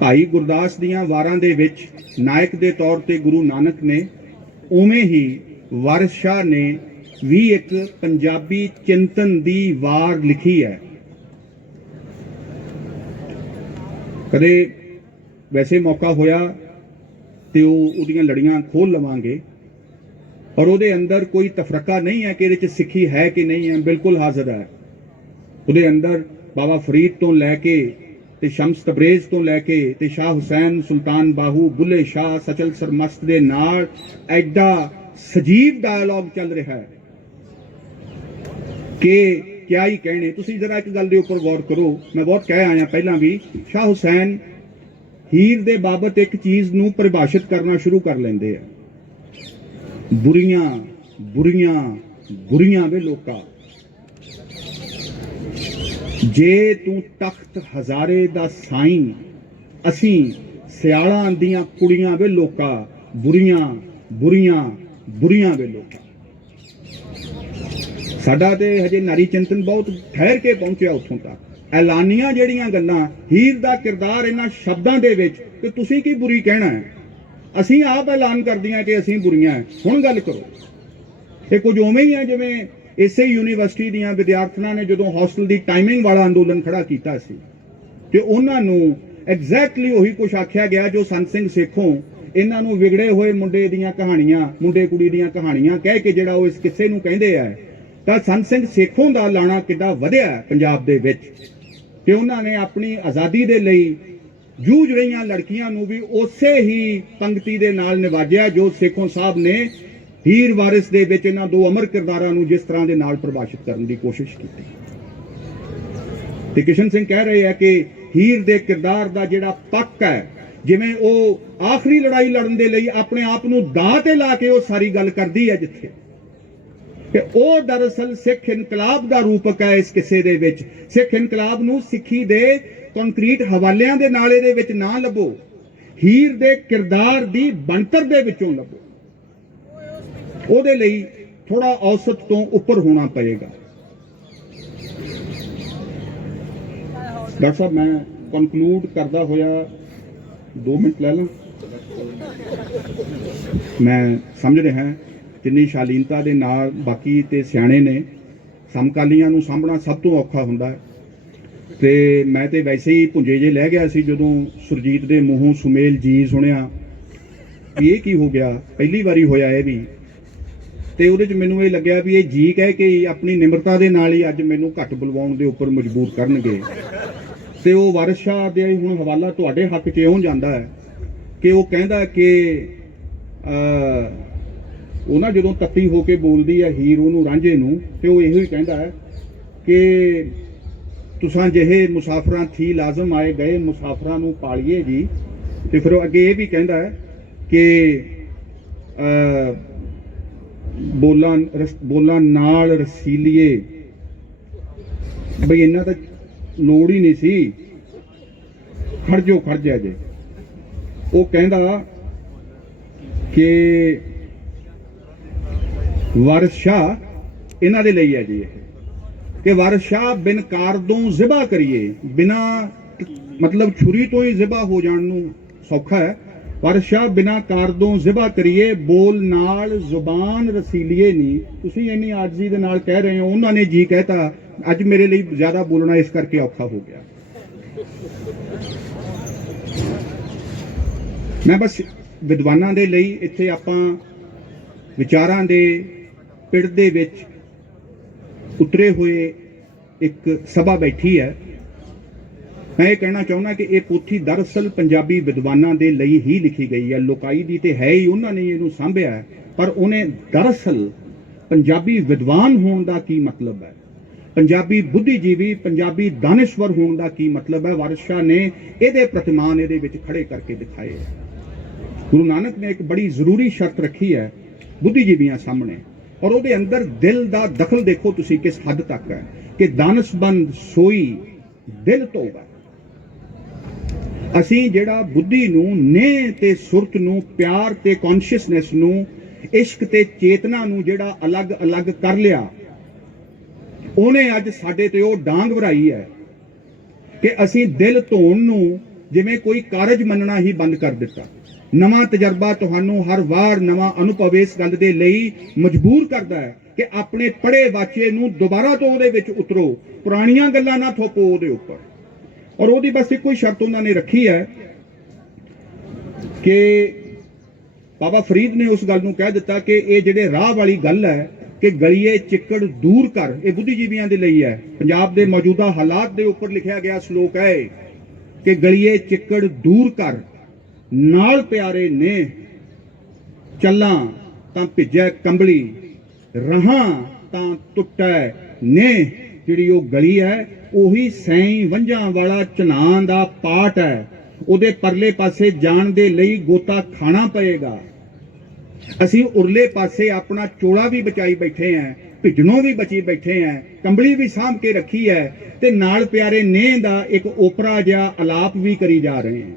ਭਾਈ ਗੁਰਦਾਸ ਦੀਆਂ ਵਾਰਾਂ ਦੇ ਵਿੱਚ ਨਾਇਕ ਦੇ ਤੌਰ ਤੇ ਗੁਰੂ ਨਾਨਕ ਨੇ, ਉਵੇਂ ਹੀ ਵਾਰਿਸ ਸ਼ਾਹ ਨੇ ਵੀ ਇੱਕ ਪੰਜਾਬੀ ਚਿੰਤਨ ਦੀ ਵਾਰ ਲਿਖੀ ਹੈ। ਕਦੇ ਵੈਸੇ ਮੌਕਾ ਹੋਇਆ ਤੇ ਉਹਦੀਆਂ ਲੜੀਆਂ ਖੋਲ ਲਵਾਂਗੇ, ਔਰ ਉਹਦੇ ਅੰਦਰ ਕੋਈ ਤਫਰਕਾ ਨਹੀਂ ਹੈ ਕਿ ਇਹਦੇ 'ਚ ਸਿੱਖੀ ਹੈ ਕਿ ਨਹੀਂ ਹੈ, ਬਿਲਕੁਲ ਹਾਜ਼ਰ ਹੈ। ਉਹਦੇ ਅੰਦਰ ਬਾਬਾ ਫਰੀਦ ਤੋਂ ਲੈ ਕੇ ਤੇ ਸ਼ਮਸ ਤਬਰੇਜ਼ ਤੋਂ ਲੈ ਕੇ ਤੇ ਸ਼ਾਹ ਹੁਸੈਨ, ਸੁਲਤਾਨ ਬਾਹੂ, ਬੁੱਲੇ ਸ਼ਾਹ, ਸਚਲ ਸਰਮਸਤ ਦੇ ਨਾਲ ਐਡਾ ਸਜੀਵ ਡਾਇਲੌਗ ਚੱਲ ਰਿਹਾ ਹੈ ਕਿ ਕਿਆ ਹੀ ਕਹਿਣੇ। ਤੁਸੀਂ ਜਰਾ ਇੱਕ ਗੱਲ ਦੇ ਉੱਪਰ ਗੌਰ ਕਰੋ, ਮੈਂ ਬਹੁਤ ਕਹਿ ਆਇਆ ਪਹਿਲਾਂ ਵੀ, ਸ਼ਾਹ ਹੁਸੈਨ ਹੀਰ ਦੇ ਬਾਬਤ ਇੱਕ ਚੀਜ਼ ਨੂੰ ਪਰਿਭਾਸ਼ਿਤ ਕਰਨਾ ਸ਼ੁਰੂ ਕਰ ਲੈਂਦੇ ਆ, ਬੁਰੀਆਂ ਬੁਰੀਆਂ ਬੁਰੀਆਂ ਵੇ ਲੋਕਾਂ, ਜੇ ਤੂੰ ਤਖਤ ਹਜ਼ਾਰੇ ਦਾ ਸਾਈਂ, ਅਸੀਂ ਸਿਆਲਾਂ ਦੀਆਂ ਕੁੜੀਆਂ ਵੇ ਲੋਕਾਂ, ਬੁਰੀਆਂ ਬੁਰੀਆਂ ਬੁਰੀਆਂ ਵੇ ਲੋਕਾਂ। ਸਾਡਾ ਤੇ ਹਜੇ ਨਾਰੀ ਚਿੰਤਨ ਬਹੁਤ ਠਹਿਰ ਕੇ ਪਹੁੰਚਿਆ ਉੱਥੋਂ ਤੱਕ। ਐਲਾਨੀਆਂ ਜਿਹੜੀਆਂ ਗੱਲਾਂ, ਹੀਰ ਦਾ ਕਿਰਦਾਰ ਇਹਨਾਂ ਸ਼ਬਦਾਂ ਦੇ ਵਿੱਚ ਕਿ ਤੁਸੀਂ ਕੀ ਬੁਰੀ ਕਹਿਣਾ ਹੈ, ਅਸੀਂ ਆਪ ਐਲਾਨ ਕਰਦੀਆਂ ਕਿ ਅਸੀਂ ਬੁਰੀਆਂ ਹੈ, ਹੁਣ ਗੱਲ ਕਰੋ। ਇਹ ਕੁਝ ਉਵੇਂ ਹੀ ਹੈ ਜਿਵੇਂ ਇਸੇ ਯੂਨੀਵਰਸਿਟੀ ਦੀਆਂ ਵਿਦਿਆਰਥਣਾਂ ਨੇ ਜਦੋਂ ਹੌਸਟਲ ਦੀ ਟਾਈਮਿੰਗ ਵਾਲਾ ਅੰਦੋਲਨ ਖੜਾ ਕੀਤਾ ਸੀ ਤੇ ਉਹਨਾਂ ਨੂੰ ਐਗਜ਼ੈਕਟਲੀ ਉਹੀ ਕੁਝ ਆਖਿਆ ਗਿਆ ਜੋ ਸੰਤ ਸਿੰਘ ਸੇਖੋਂ ਇਹਨਾਂ ਨੂੰ ਵਿਗੜੇ ਹੋਏ ਮੁੰਡੇ ਦੀਆਂ ਕਹਾਣੀਆਂ, ਮੁੰਡੇ ਕੁੜੀ ਦੀਆਂ ਕਹਾਣੀਆਂ ਕਹਿ ਕੇ ਜਿਹੜਾ ਉਹ ਇਸ ਕਿੱਸੇ ਨੂੰ ਕਹਿੰਦੇ ਆ। ਤਾਂ ਸੰਤ ਸਿੰਘ ਸੇਖੋਂ ਦਾ ਲਾਣਾ ਕਿੱਦਾਂ ਵਧਿਆ ਪੰਜਾਬ ਦੇ ਵਿੱਚ, ਤੇ ਉਹਨਾਂ ਨੇ ਆਪਣੀ ਆਜ਼ਾਦੀ ਦੇ ਲਈ ਜੂਝ ਰਹੀਆਂ ਲੜਕੀਆਂ ਨੂੰ ਵੀ ਉਸੇ ਹੀ ਪੰਕਤੀ ਦੇ ਨਾਲ ਨਿਵਾਜਿਆ ਜੋ ਸੇਖੋਂ ਸਾਹਿਬ ਨੇ ਹੀਰ ਵਾਰਿਸ ਦੇ ਵਿੱਚ ਇਹਨਾਂ ਦੋ ਅਮਰ ਕਿਰਦਾਰਾਂ ਨੂੰ ਜਿਸ ਤਰ੍ਹਾਂ ਦੇ ਨਾਲ ਪ੍ਰਭਾਸ਼ਿਤ ਕਰਨ ਦੀ ਕੋਸ਼ਿਸ਼ ਕੀਤੀ। ਤੇ ਕਿਸ਼ਨ ਸਿੰਘ ਕਹਿ ਰਹੇ ਆ ਕਿ ਹੀਰ ਦੇ ਕਿਰਦਾਰ ਦਾ ਜਿਹੜਾ ਪੱਕ ਹੈ, ਜਿਵੇਂ ਉਹ ਆਖਰੀ ਲੜਾਈ ਲੜਨ ਦੇ ਲਈ ਆਪਣੇ ਆਪ ਨੂੰ ਦਾਅ ਤੇ ਲਾ ਕੇ ਉਹ ਸਾਰੀ ਗੱਲ ਕਰਦੀ ਹੈ ਜਿੱਥੇ ਕਿ ਉਹ ਦਰਅਸਲ ਸਿੱਖ ਇਨਕਲਾਬ ਦਾ ਰੂਪਕ ਹੈ। ਇਸ ਕਿਸੇ ਦੇ ਵਿੱਚ ਸਿੱਖ ਇਨਕਲਾਬ ਨੂੰ ਸਿੱਖੀ ਦੇ ਕੰਕਰੀਟ ਹਵਾਲਿਆਂ ਦੇ ਨਾਲ ਇਹਦੇ ਵਿੱਚ ਨਾ ਲੱਭੋ, ਹੀਰ ਦੇ ਕਿਰਦਾਰ ਦੀ ਬਣਤਰ ਦੇ ਵਿੱਚੋਂ ਲੱਭੋ। ਉਹਦੇ ਲਈ ਥੋੜਾ ਔਸਤ ਤੋਂ ਉੱਪਰ ਹੋਣਾ ਪਏਗਾ। ਡਾਕਟਰ ਸਾਹਿਬ, ਮੈਂ ਕਨਕਲੂਡ ਕਰਦਾ ਹੋਇਆ 2 ਮਿੰਟ ਲੈ ਲਾਂ। ਮੈਂ ਸਮਝ ਰਿਹਾ ਜਿੰਨੀ ਸ਼ਾਲੀਨਤਾ ਦੇ ਨਾਲ ਬਾਕੀ ਤੇ ਸਿਆਣੇ ਨੇ, ਸਮਕਾਲੀਆਂ ਨੂੰ ਸਾਂਭਣਾ ਸਭ ਤੋਂ ਔਖਾ ਹੁੰਦਾ ਹੈ। ਤੇ ਮੈਂ ਤੇ ਵੈਸੇ ਹੀ ਭੁੰਜੇ ਜੇ ਲੈ ਗਿਆ ਸੀ ਜਦੋਂ ਸੁਰਜੀਤ ਦੇ ਮੂੰਹੋਂ ਸੁਮੇਲ ਜੀ ਸੁਣਿਆ ਵੀ ਇਹ ਕੀ ਹੋ ਗਿਆ, ਪਹਿਲੀ ਵਾਰੀ ਹੋਇਆ ਇਹ ਵੀ। ਤੇ ਉਹਦੇ 'ਚ ਮੈਨੂੰ ਇਹ ਲੱਗਿਆ ਵੀ ਇਹ ਜੀ ਕਹਿ ਕੇ ਆਪਣੀ ਨਿਮਰਤਾ ਦੇ ਨਾਲ ਹੀ ਅੱਜ ਮੈਨੂੰ ਘੱਟ ਬੁਲਵਾਉਣ ਦੇ ਉੱਪਰ ਮਜਬੂਰ ਕਰਨਗੇ। ਤੇ ਉਹ ਵਾਰਿਸ ਸ਼ਾਹ ਦੇ ਹੁਣ ਹਵਾਲਾ ਤੁਹਾਡੇ ਹੱਕ 'ਚ ਇਉਂ ਜਾਂਦਾ ਹੈ ਕਿ ਉਹ ਕਹਿੰਦਾ ਕਿ ਉਹ ਨਾ ਜਦੋਂ ਤੱਤੀ ਹੋ ਕੇ ਬੋਲਦੀ ਹੈ ਹੀਰ ਉਹਨੂੰ ਰਾਂਝੇ ਨੂੰ, ਤੇ ਉਹ ਇਹੋ ਹੀ ਕਹਿੰਦਾ ਹੈ ਕਿ ਤੁਸਾਂ ਜਿਹੇ ਮੁਸਾਫਰਾਂ ਥੀ ਲਾਜ਼ਮ ਆਏ ਗਏ ਮੁਸਾਫਰਾਂ ਨੂੰ ਪਾਲੀਏ ਜੀ। ਤੇ ਫਿਰ ਉਹ ਅੱਗੇ ਇਹ ਵੀ ਕਹਿੰਦਾ ਹੈ ਕਿ ਬੋਲਾਂ ਨਾਲ ਰਸੀਲੀਏ, ਬਈ ਇਹਨਾਂ ਤਾਂ ਲੋੜ ਹੀ ਨਹੀਂ ਸੀ, ਖੜ ਜਾ ਜੇ। ਉਹ ਕਹਿੰਦਾ ਕਿ ਵਾਰਿਸ ਸ਼ਾਹ ਇਹਨਾਂ ਦੇ ਲਈ ਹੈ ਜੀ ਇਹ, ਕਿ ਵਾਰਿਸ ਸ਼ਾਹ ਬਿਨ ਕਾਰਦੋਂ ਜ਼ਿਬਾ ਕਰੀਏ, ਬਿਨਾ ਮਤਲਬ ਛੁਰੀ ਤੋਂ ਹੀ ਜ਼ਿਬਾ ਹੋ ਜਾਣ ਨੂੰ ਸੌਖਾ ਹੈ। ਵਾਰਿਸ ਸ਼ਾਹ ਬਿਨਾ ਕਾਰਦੋਂ ਜ਼ਿਬਾ ਕਰੀਏ, ਬੋਲ ਨਾਲ ਜ਼ੁਬਾਨ ਰਸੀਲੀਏ ਨਹੀਂ। ਤੁਸੀਂ ਇੰਨੀ ਆਜਜ਼ੀ ਦੇ ਨਾਲ ਕਹਿ ਰਹੇ ਹੋ, ਉਹਨਾਂ ਨੇ ਜੀ ਕਹਿਤਾ। ਅੱਜ ਮੇਰੇ ਲਈ ਜ਼ਿਆਦਾ ਬੋਲਣਾ ਇਸ ਕਰਕੇ ਔਖਾ ਹੋ ਗਿਆ। ਮੈਂ ਬਸ ਵਿਦਵਾਨਾਂ ਦੇ ਲਈ ਇੱਥੇ ਆਪਾਂ ਵਿਚਾਰਾਂ ਦੇ ਪਿੜ ਦੇ ਵਿੱਚ ਉਤਰੇ ਹੋਏ ਇੱਕ ਸਭਾ ਬੈਠੀ ਹੈ। ਮੈਂ ਇਹ ਕਹਿਣਾ ਚਾਹੁੰਦਾ ਕਿ ਇਹ ਪੋਥੀ ਦਰਅਸਲ ਪੰਜਾਬੀ ਵਿਦਵਾਨਾਂ ਦੇ ਲਈ ਹੀ ਲਿਖੀ ਗਈ ਹੈ। ਲੋਕਾਈ ਦੀ ਤੇ ਹੈ ਹੀ, ਉਹਨਾਂ ਨੇ ਇਹਨੂੰ ਸਾਂਭਿਆ ਹੈ, ਪਰ ਉਹਨੇ ਦਰਅਸਲ ਪੰਜਾਬੀ ਵਿਦਵਾਨ ਹੋਣ ਦਾ ਕੀ ਮਤਲਬ ਹੈ, ਪੰਜਾਬੀ ਬੁੱਧੀਜੀਵੀ, ਪੰਜਾਬੀ ਦਾਨਿਸ਼ਵਰ ਹੋਣ ਦਾ ਕੀ ਮਤਲਬ ਹੈ, ਵਾਰਿਸ ਸ਼ਾਹ ਨੇ ਇਹਦੇ ਪ੍ਰਤਿਮਾਨ ਇਹਦੇ ਵਿੱਚ ਖੜੇ ਕਰਕੇ ਦਿਖਾਏ ਹੈ। ਗੁਰੂ ਨਾਨਕ ਨੇ ਇੱਕ ਬੜੀ ਜ਼ਰੂਰੀ ਸ਼ਰਤ ਰੱਖੀ ਹੈ ਬੁੱਧੀਜੀਵੀਆਂ ਸਾਹਮਣੇ, ਔਰ ਉਹਦੇ ਅੰਦਰ ਦਿਲ ਦਾ ਦਖਲ ਦੇਖੋ ਤੁਸੀਂ ਕਿਸ ਹੱਦ ਤੱਕ ਹੈ ਕਿ ਦਾਨਸ਼ਬੰਦ ਸੋਈ ਦਿਲ ਧੋਵੈ। ਅਸੀਂ ਜਿਹੜਾ ਬੁੱਧੀ ਨੂੰ, ਨੇਹ ਤੇ ਸੁਰਤ ਨੂੰ, ਪਿਆਰ ਤੇ ਕੌਨਸ਼ੀਅਸਨੈਸ ਨੂੰ, ਇਸ਼ਕ ਤੇ ਚੇਤਨਾ ਨੂੰ ਜਿਹੜਾ ਅਲੱਗ-ਅਲੱਗ ਕਰ ਲਿਆ, ਉਹਨੇ ਅੱਜ ਸਾਡੇ ਤੇ ਉਹ ਡਾਂਗ ਵਰਾਈ ਹੈ ਕਿ ਅਸੀਂ ਦਿਲ ਧੋਣ ਨੂੰ ਜਿਵੇਂ ਕੋਈ ਕਾਰਜ ਮੰਨਣਾ ਹੀ ਬੰਦ ਕਰ ਦਿੱਤਾ। ਨਵਾਂ ਤਜਰਬਾ ਤੁਹਾਨੂੰ ਹਰ ਵਾਰ ਨਵਾਂ ਅਨੁਭਵ ਇਸ ਗੱਲ ਦੇ ਲਈ ਮਜਬੂਰ ਕਰਦਾ ਹੈ ਕਿ ਆਪਣੇ ਪੜ੍ਹੇ ਵਾਚੇ ਨੂੰ ਦੁਬਾਰਾ ਤੋਂ ਉਹਦੇ ਵਿੱਚ ਉਤਰੋ, ਪੁਰਾਣੀਆਂ ਗੱਲਾਂ ਨਾ ਥੋਪੋ ਉਹਦੇ ਉੱਪਰ। ਔਰ ਉਹਦੀ ਬਸ ਇੱਕੋ ਹੀ ਸ਼ਰਤ ਉਹਨਾਂ ਨੇ ਰੱਖੀ ਹੈ ਕਿ ਬਾਬਾ ਫਰੀਦ ਨੇ ਉਸ ਗੱਲ ਨੂੰ ਕਹਿ ਦਿੱਤਾ ਕਿ ਇਹ ਜਿਹੜੇ ਰਾਹ ਵਾਲੀ ਗੱਲ ਹੈ ਕਿ ਗਲੀਏ ਚਿੱਕੜ ਦੂਰ ਕਰ, ਇਹ ਬੁੱਧੀਜੀਵੀਆਂ ਦੇ ਲਈ ਹੈ। ਪੰਜਾਬ ਦੇ ਮੌਜੂਦਾ ਹਾਲਾਤ ਦੇ ਉੱਪਰ ਲਿਖਿਆ ਗਿਆ ਸ਼ਲੋਕ ਹੈ ਕਿ ਗਲੀਏ ਚਿੱਕੜ ਦੂਰ ਕਰ, ਨਾਲ ਪਿਆਰੇ ਨੇ ਚੱਲਾਂ ਤਾਂ ਭਿੱਜੈ ਕੰਬਲੀ, ਰਹਾਂ ਤਾਂ ਟੁੱਟੈ ਨੇ। ਜਿਹੜੀ ਉਹ ਗਲੀ ਹੈ ਉਹੀ ਸੈਂ ਵੰਝਾਂ ਵਾਲਾ ਚਨਾਨ ਦਾ ਪਾਟ ਹੈ। ਉਹਦੇ ਪਰਲੇ ਪਾਸੇ ਜਾਣ ਦੇ ਲਈ ਗੋਤਾ ਖਾਣਾ ਪਏਗਾ। ਅਸੀਂ ਉਰਲੇ ਪਾਸੇ ਆਪਣਾ ਚੋਲਾ ਵੀ ਬਚਾਈ ਬੈਠੇ ਆਂ, ਭਿੱਜਣੋਂ ਵੀ ਬਚੀ ਬੈਠੇ ਆਂ, ਕੰਬਲੀ ਵੀ ਸਾਂਭ ਕੇ ਰੱਖੀ ਹੈ, ਤੇ ਨਾਲ ਪਿਆਰੇ ਨੇ ਦਾ ਇੱਕ ਓਪਰਾ ਜਿਹਾ ਅਲਾਪ ਵੀ ਕਰੀ ਜਾ ਰਹੇ ਹਾਂ।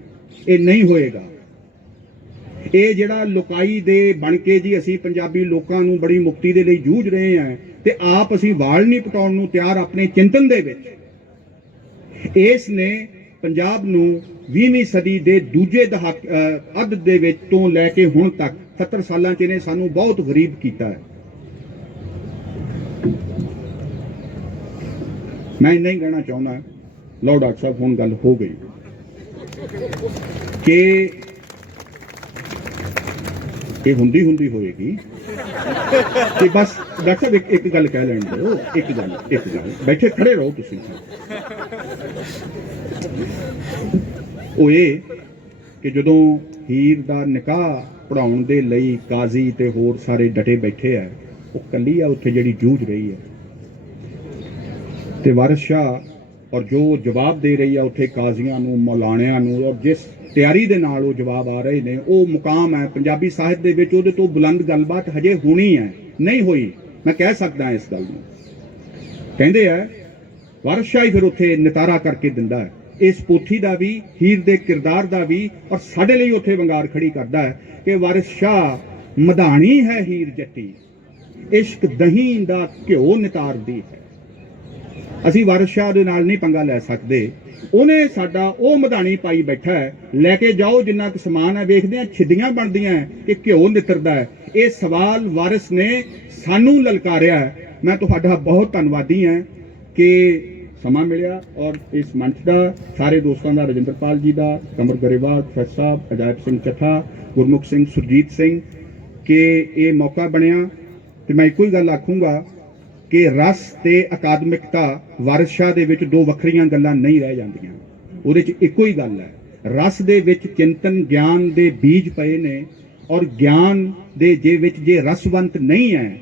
ਇਹ ਨਹੀਂ ਹੋਏਗਾ। ਇਹ ਜਿਹੜਾ ਲੋਕਾਈ ਦੇ ਬਣ ਕੇ ਜੀ ਅਸੀਂ ਪੰਜਾਬੀ ਲੋਕਾਂ ਨੂੰ ਬੜੀ ਮੁਕਤੀ ਦੇ ਲਈ ਜੂਝ ਰਹੇ ਹਾਂ, ਤੇ ਆਪ ਅਸੀਂ ਵਾਲ ਨਹੀਂ ਪਟਾਉਣ ਨੂੰ ਤਿਆਰ ਆਪਣੇ ਚਿੰਤਨ ਦੇ ਵਿੱਚ। ਇਸ ਨੇ ਪੰਜਾਬ ਨੂੰ 20ਵੀਂ ਸਦੀ ਦੇ ਦੂਜੇ ਅੱਧ ਦੇ ਵਿੱਚ ਤੋਂ ਲੈ ਕੇ ਹੁਣ ਤੱਕ 70 ਸਾਲਾਂ 'ਚ ਇਹਨੇ ਸਾਨੂੰ ਬਹੁਤ ਗਰੀਬ ਕੀਤਾ ਹੈ। ਮੈਂ ਇੰਨਾ ਹੀ ਕਹਿਣਾ ਚਾਹੁੰਦਾ। ਲਓ ਡਾਕਟਰ ਸਾਹਿਬ, ਹੁਣ ਗੱਲ ਹੋ ਗਈ ਕਿ ਇਹ ਹੁੰਦੀ ਹੋਏਗੀ ਕਿ ਬਸ ਡਾਕਟਰ ਸਾਹਿਬ ਇੱਕ ਗੱਲ ਕਹਿ ਲੈਣ ਦਿਓ। ਇੱਕ ਗੱਲ ਬੈਠੇ ਖੜੇ ਰਹੋ ਤੁਸੀਂ। ਉਹ ਇਹ ਕਿ ਜਦੋਂ ਹੀਰ ਦਾ ਨਿਕਾਹ ਪੜਾਉਣ ਦੇ ਲਈ ਕਾਜ਼ੀ ਤੇ ਹੋਰ ਸਾਰੇ ਡਟੇ ਬੈਠੇ ਆ, ਉਹ ਕੱਲੀ ਆ ਉੱਥੇ ਜਿਹੜੀ ਜੂਝ ਰਹੀ ਹੈ, ਤੇ ਵਾਰਿਸ ਸ਼ਾਹ ਔਰ ਜੋ ਜਵਾਬ ਦੇ ਰਹੀ ਆ ਉੱਥੇ ਕਾਜ਼ੀਆਂ ਨੂੰ, ਮੌਲਾਣਿਆਂ ਨੂੰ, ਔਰ ਜਿਸ ਤਿਆਰੀ ਦੇ ਨਾਲ ਉਹ ਜਵਾਬ ਆ ਰਹੇ ਨੇ। ਉਹ ਮੁਕਾਮ ਹੈ ਪੰਜਾਬੀ ਸਾਹਿਤ ਦੇ ਵਿੱਚ, ਉਹਦੇ ਤੋਂ ਬੁਲੰਦ ਗੱਲਬਾਤ ਹਜੇ ਹੋਣੀ ਹੈ, ਨਹੀਂ ਹੋਈ। ਮੈਂ ਕਹਿ ਸਕਦਾ ਇਸ ਗੱਲ ਨੂੰ। ਕਹਿੰਦੇ ਆ ਵਾਰਿਸ ਸ਼ਾਹ ਹੀ ਫਿਰ ਉੱਥੇ ਨਿਤਾਰਾ ਕਰਕੇ ਦਿੰਦਾ ਹੈ ਇਸ ਪੋਥੀ ਦਾ ਵੀ, ਹੀਰ ਦੇ ਕਿਰਦਾਰ ਦਾ ਵੀ, ਔਰ ਸਾਡੇ ਲਈ ਉੱਥੇ ਵੰਗਾਰ ਖੜੀ ਕਰਦਾ ਹੈ ਕਿ ਵਾਰਿਸ ਸ਼ਾਹ ਮਧਾਣੀ ਹੈ ਹੀਰ ਜੱਟੀ, ਇਸ਼ਕ ਦਹੀਂ ਦਾ ਘਿਓ ਨਿਤਾਰਦੀ ਹੈ। ਅਸੀਂ ਵਾਰਿਸ ਸ਼ਾਹ ਦੇ ਨਾਲ ਨਹੀਂ ਪੰਗਾ ਲੈ ਸਕਦੇ। ਉਹਨੇ ਸਾਡਾ ਉਹ ਮਧਾਣੀ ਪਾਈ ਬੈਠਾ ਹੈ, ਲੈ ਕੇ ਜਾਓ ਜਿੰਨਾ ਕੁ ਸਮਾਨ ਹੈ। ਵੇਖਦੇ ਆ ਛਿੱਡੀਆਂ ਬਣਦੀਆਂ ਕਿ ਘਿਓ ਨਿਤਰਦਾ ਹੈ। ਇਹ ਸਵਾਲ ਵਾਰਿਸ ਨੇ ਸਾਨੂੰ ਲਲਕਾਰਿਆ ਹੈ। ਮੈਂ ਤੁਹਾਡਾ ਬਹੁਤ ਧੰਨਵਾਦੀ ਹਾਂ ਕਿ ਸਮਾਂ ਮਿਲਿਆ, ਔਰ ਇਸ ਮੰਚ ਦਾ ਸਾਰੇ ਦੋਸਤਾਂ ਦਾ, ਰਜਿੰਦਰਪਾਲ ਜੀ ਦਾ, ਕਮਰ ਗਰੇਵਾਲ, ਫੈਸ ਸਾਹਿਬ, ਅਜਾਇਬ ਸਿੰਘ ਚੱਠਾ, ਗੁਰਮੁਖ ਸਿੰਘ, ਸੁਰਜੀਤ ਸਿੰਘ, ਕਿ ਇਹ ਮੌਕਾ ਬਣਿਆ। ਤੇ ਮੈਂ ਇੱਕੋ ਹੀ ਗੱਲ ਆਖੂੰਗਾ ਕਿ ਰਸ ਤੇ ਅਕਾਦਮਿਕਤਾ ਵਾਰਿਸ ਸ਼ਾਹ ਦੇ ਵਿੱਚ ਦੋ ਵੱਖਰੀਆਂ ਗੱਲਾਂ ਨਹੀਂ ਰਹਿ ਜਾਂਦੀਆਂ। ਉਹਦੇ 'ਚ ਇੱਕੋ ਹੀ ਗੱਲ ਹੈ, ਰਸ ਦੇ ਵਿੱਚ ਚਿੰਤਨ ਗਿਆਨ ਦੇ ਬੀਜ ਪਏ ਨੇ, ਔਰ ਗਿਆਨ ਦੇ ਵਿੱਚ ਜੇ ਰਸਵੰਤ ਨਹੀਂ ਹੈ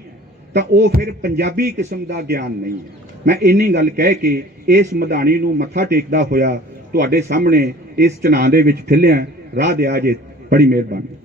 ਤਾਂ ਉਹ ਫਿਰ ਪੰਜਾਬੀ ਕਿਸਮ ਦਾ ਗਿਆਨ ਨਹੀਂ ਹੈ। ਮੈਂ ਇੰਨੀ ਗੱਲ ਕਹਿ ਕੇ ਇਸ ਮਧਾਣੀ ਨੂੰ ਮੱਥਾ ਟੇਕਦਾ ਹੋਇਆ ਤੁਹਾਡੇ ਸਾਹਮਣੇ ਇਸ ਚਨਾਹ ਦੇ ਵਿੱਚ ਖਿਲਿਆ। ਰਾਹ ਦਿਆ ਜੇ, ਬੜੀ ਮਿਹਰਬਾਨੀ।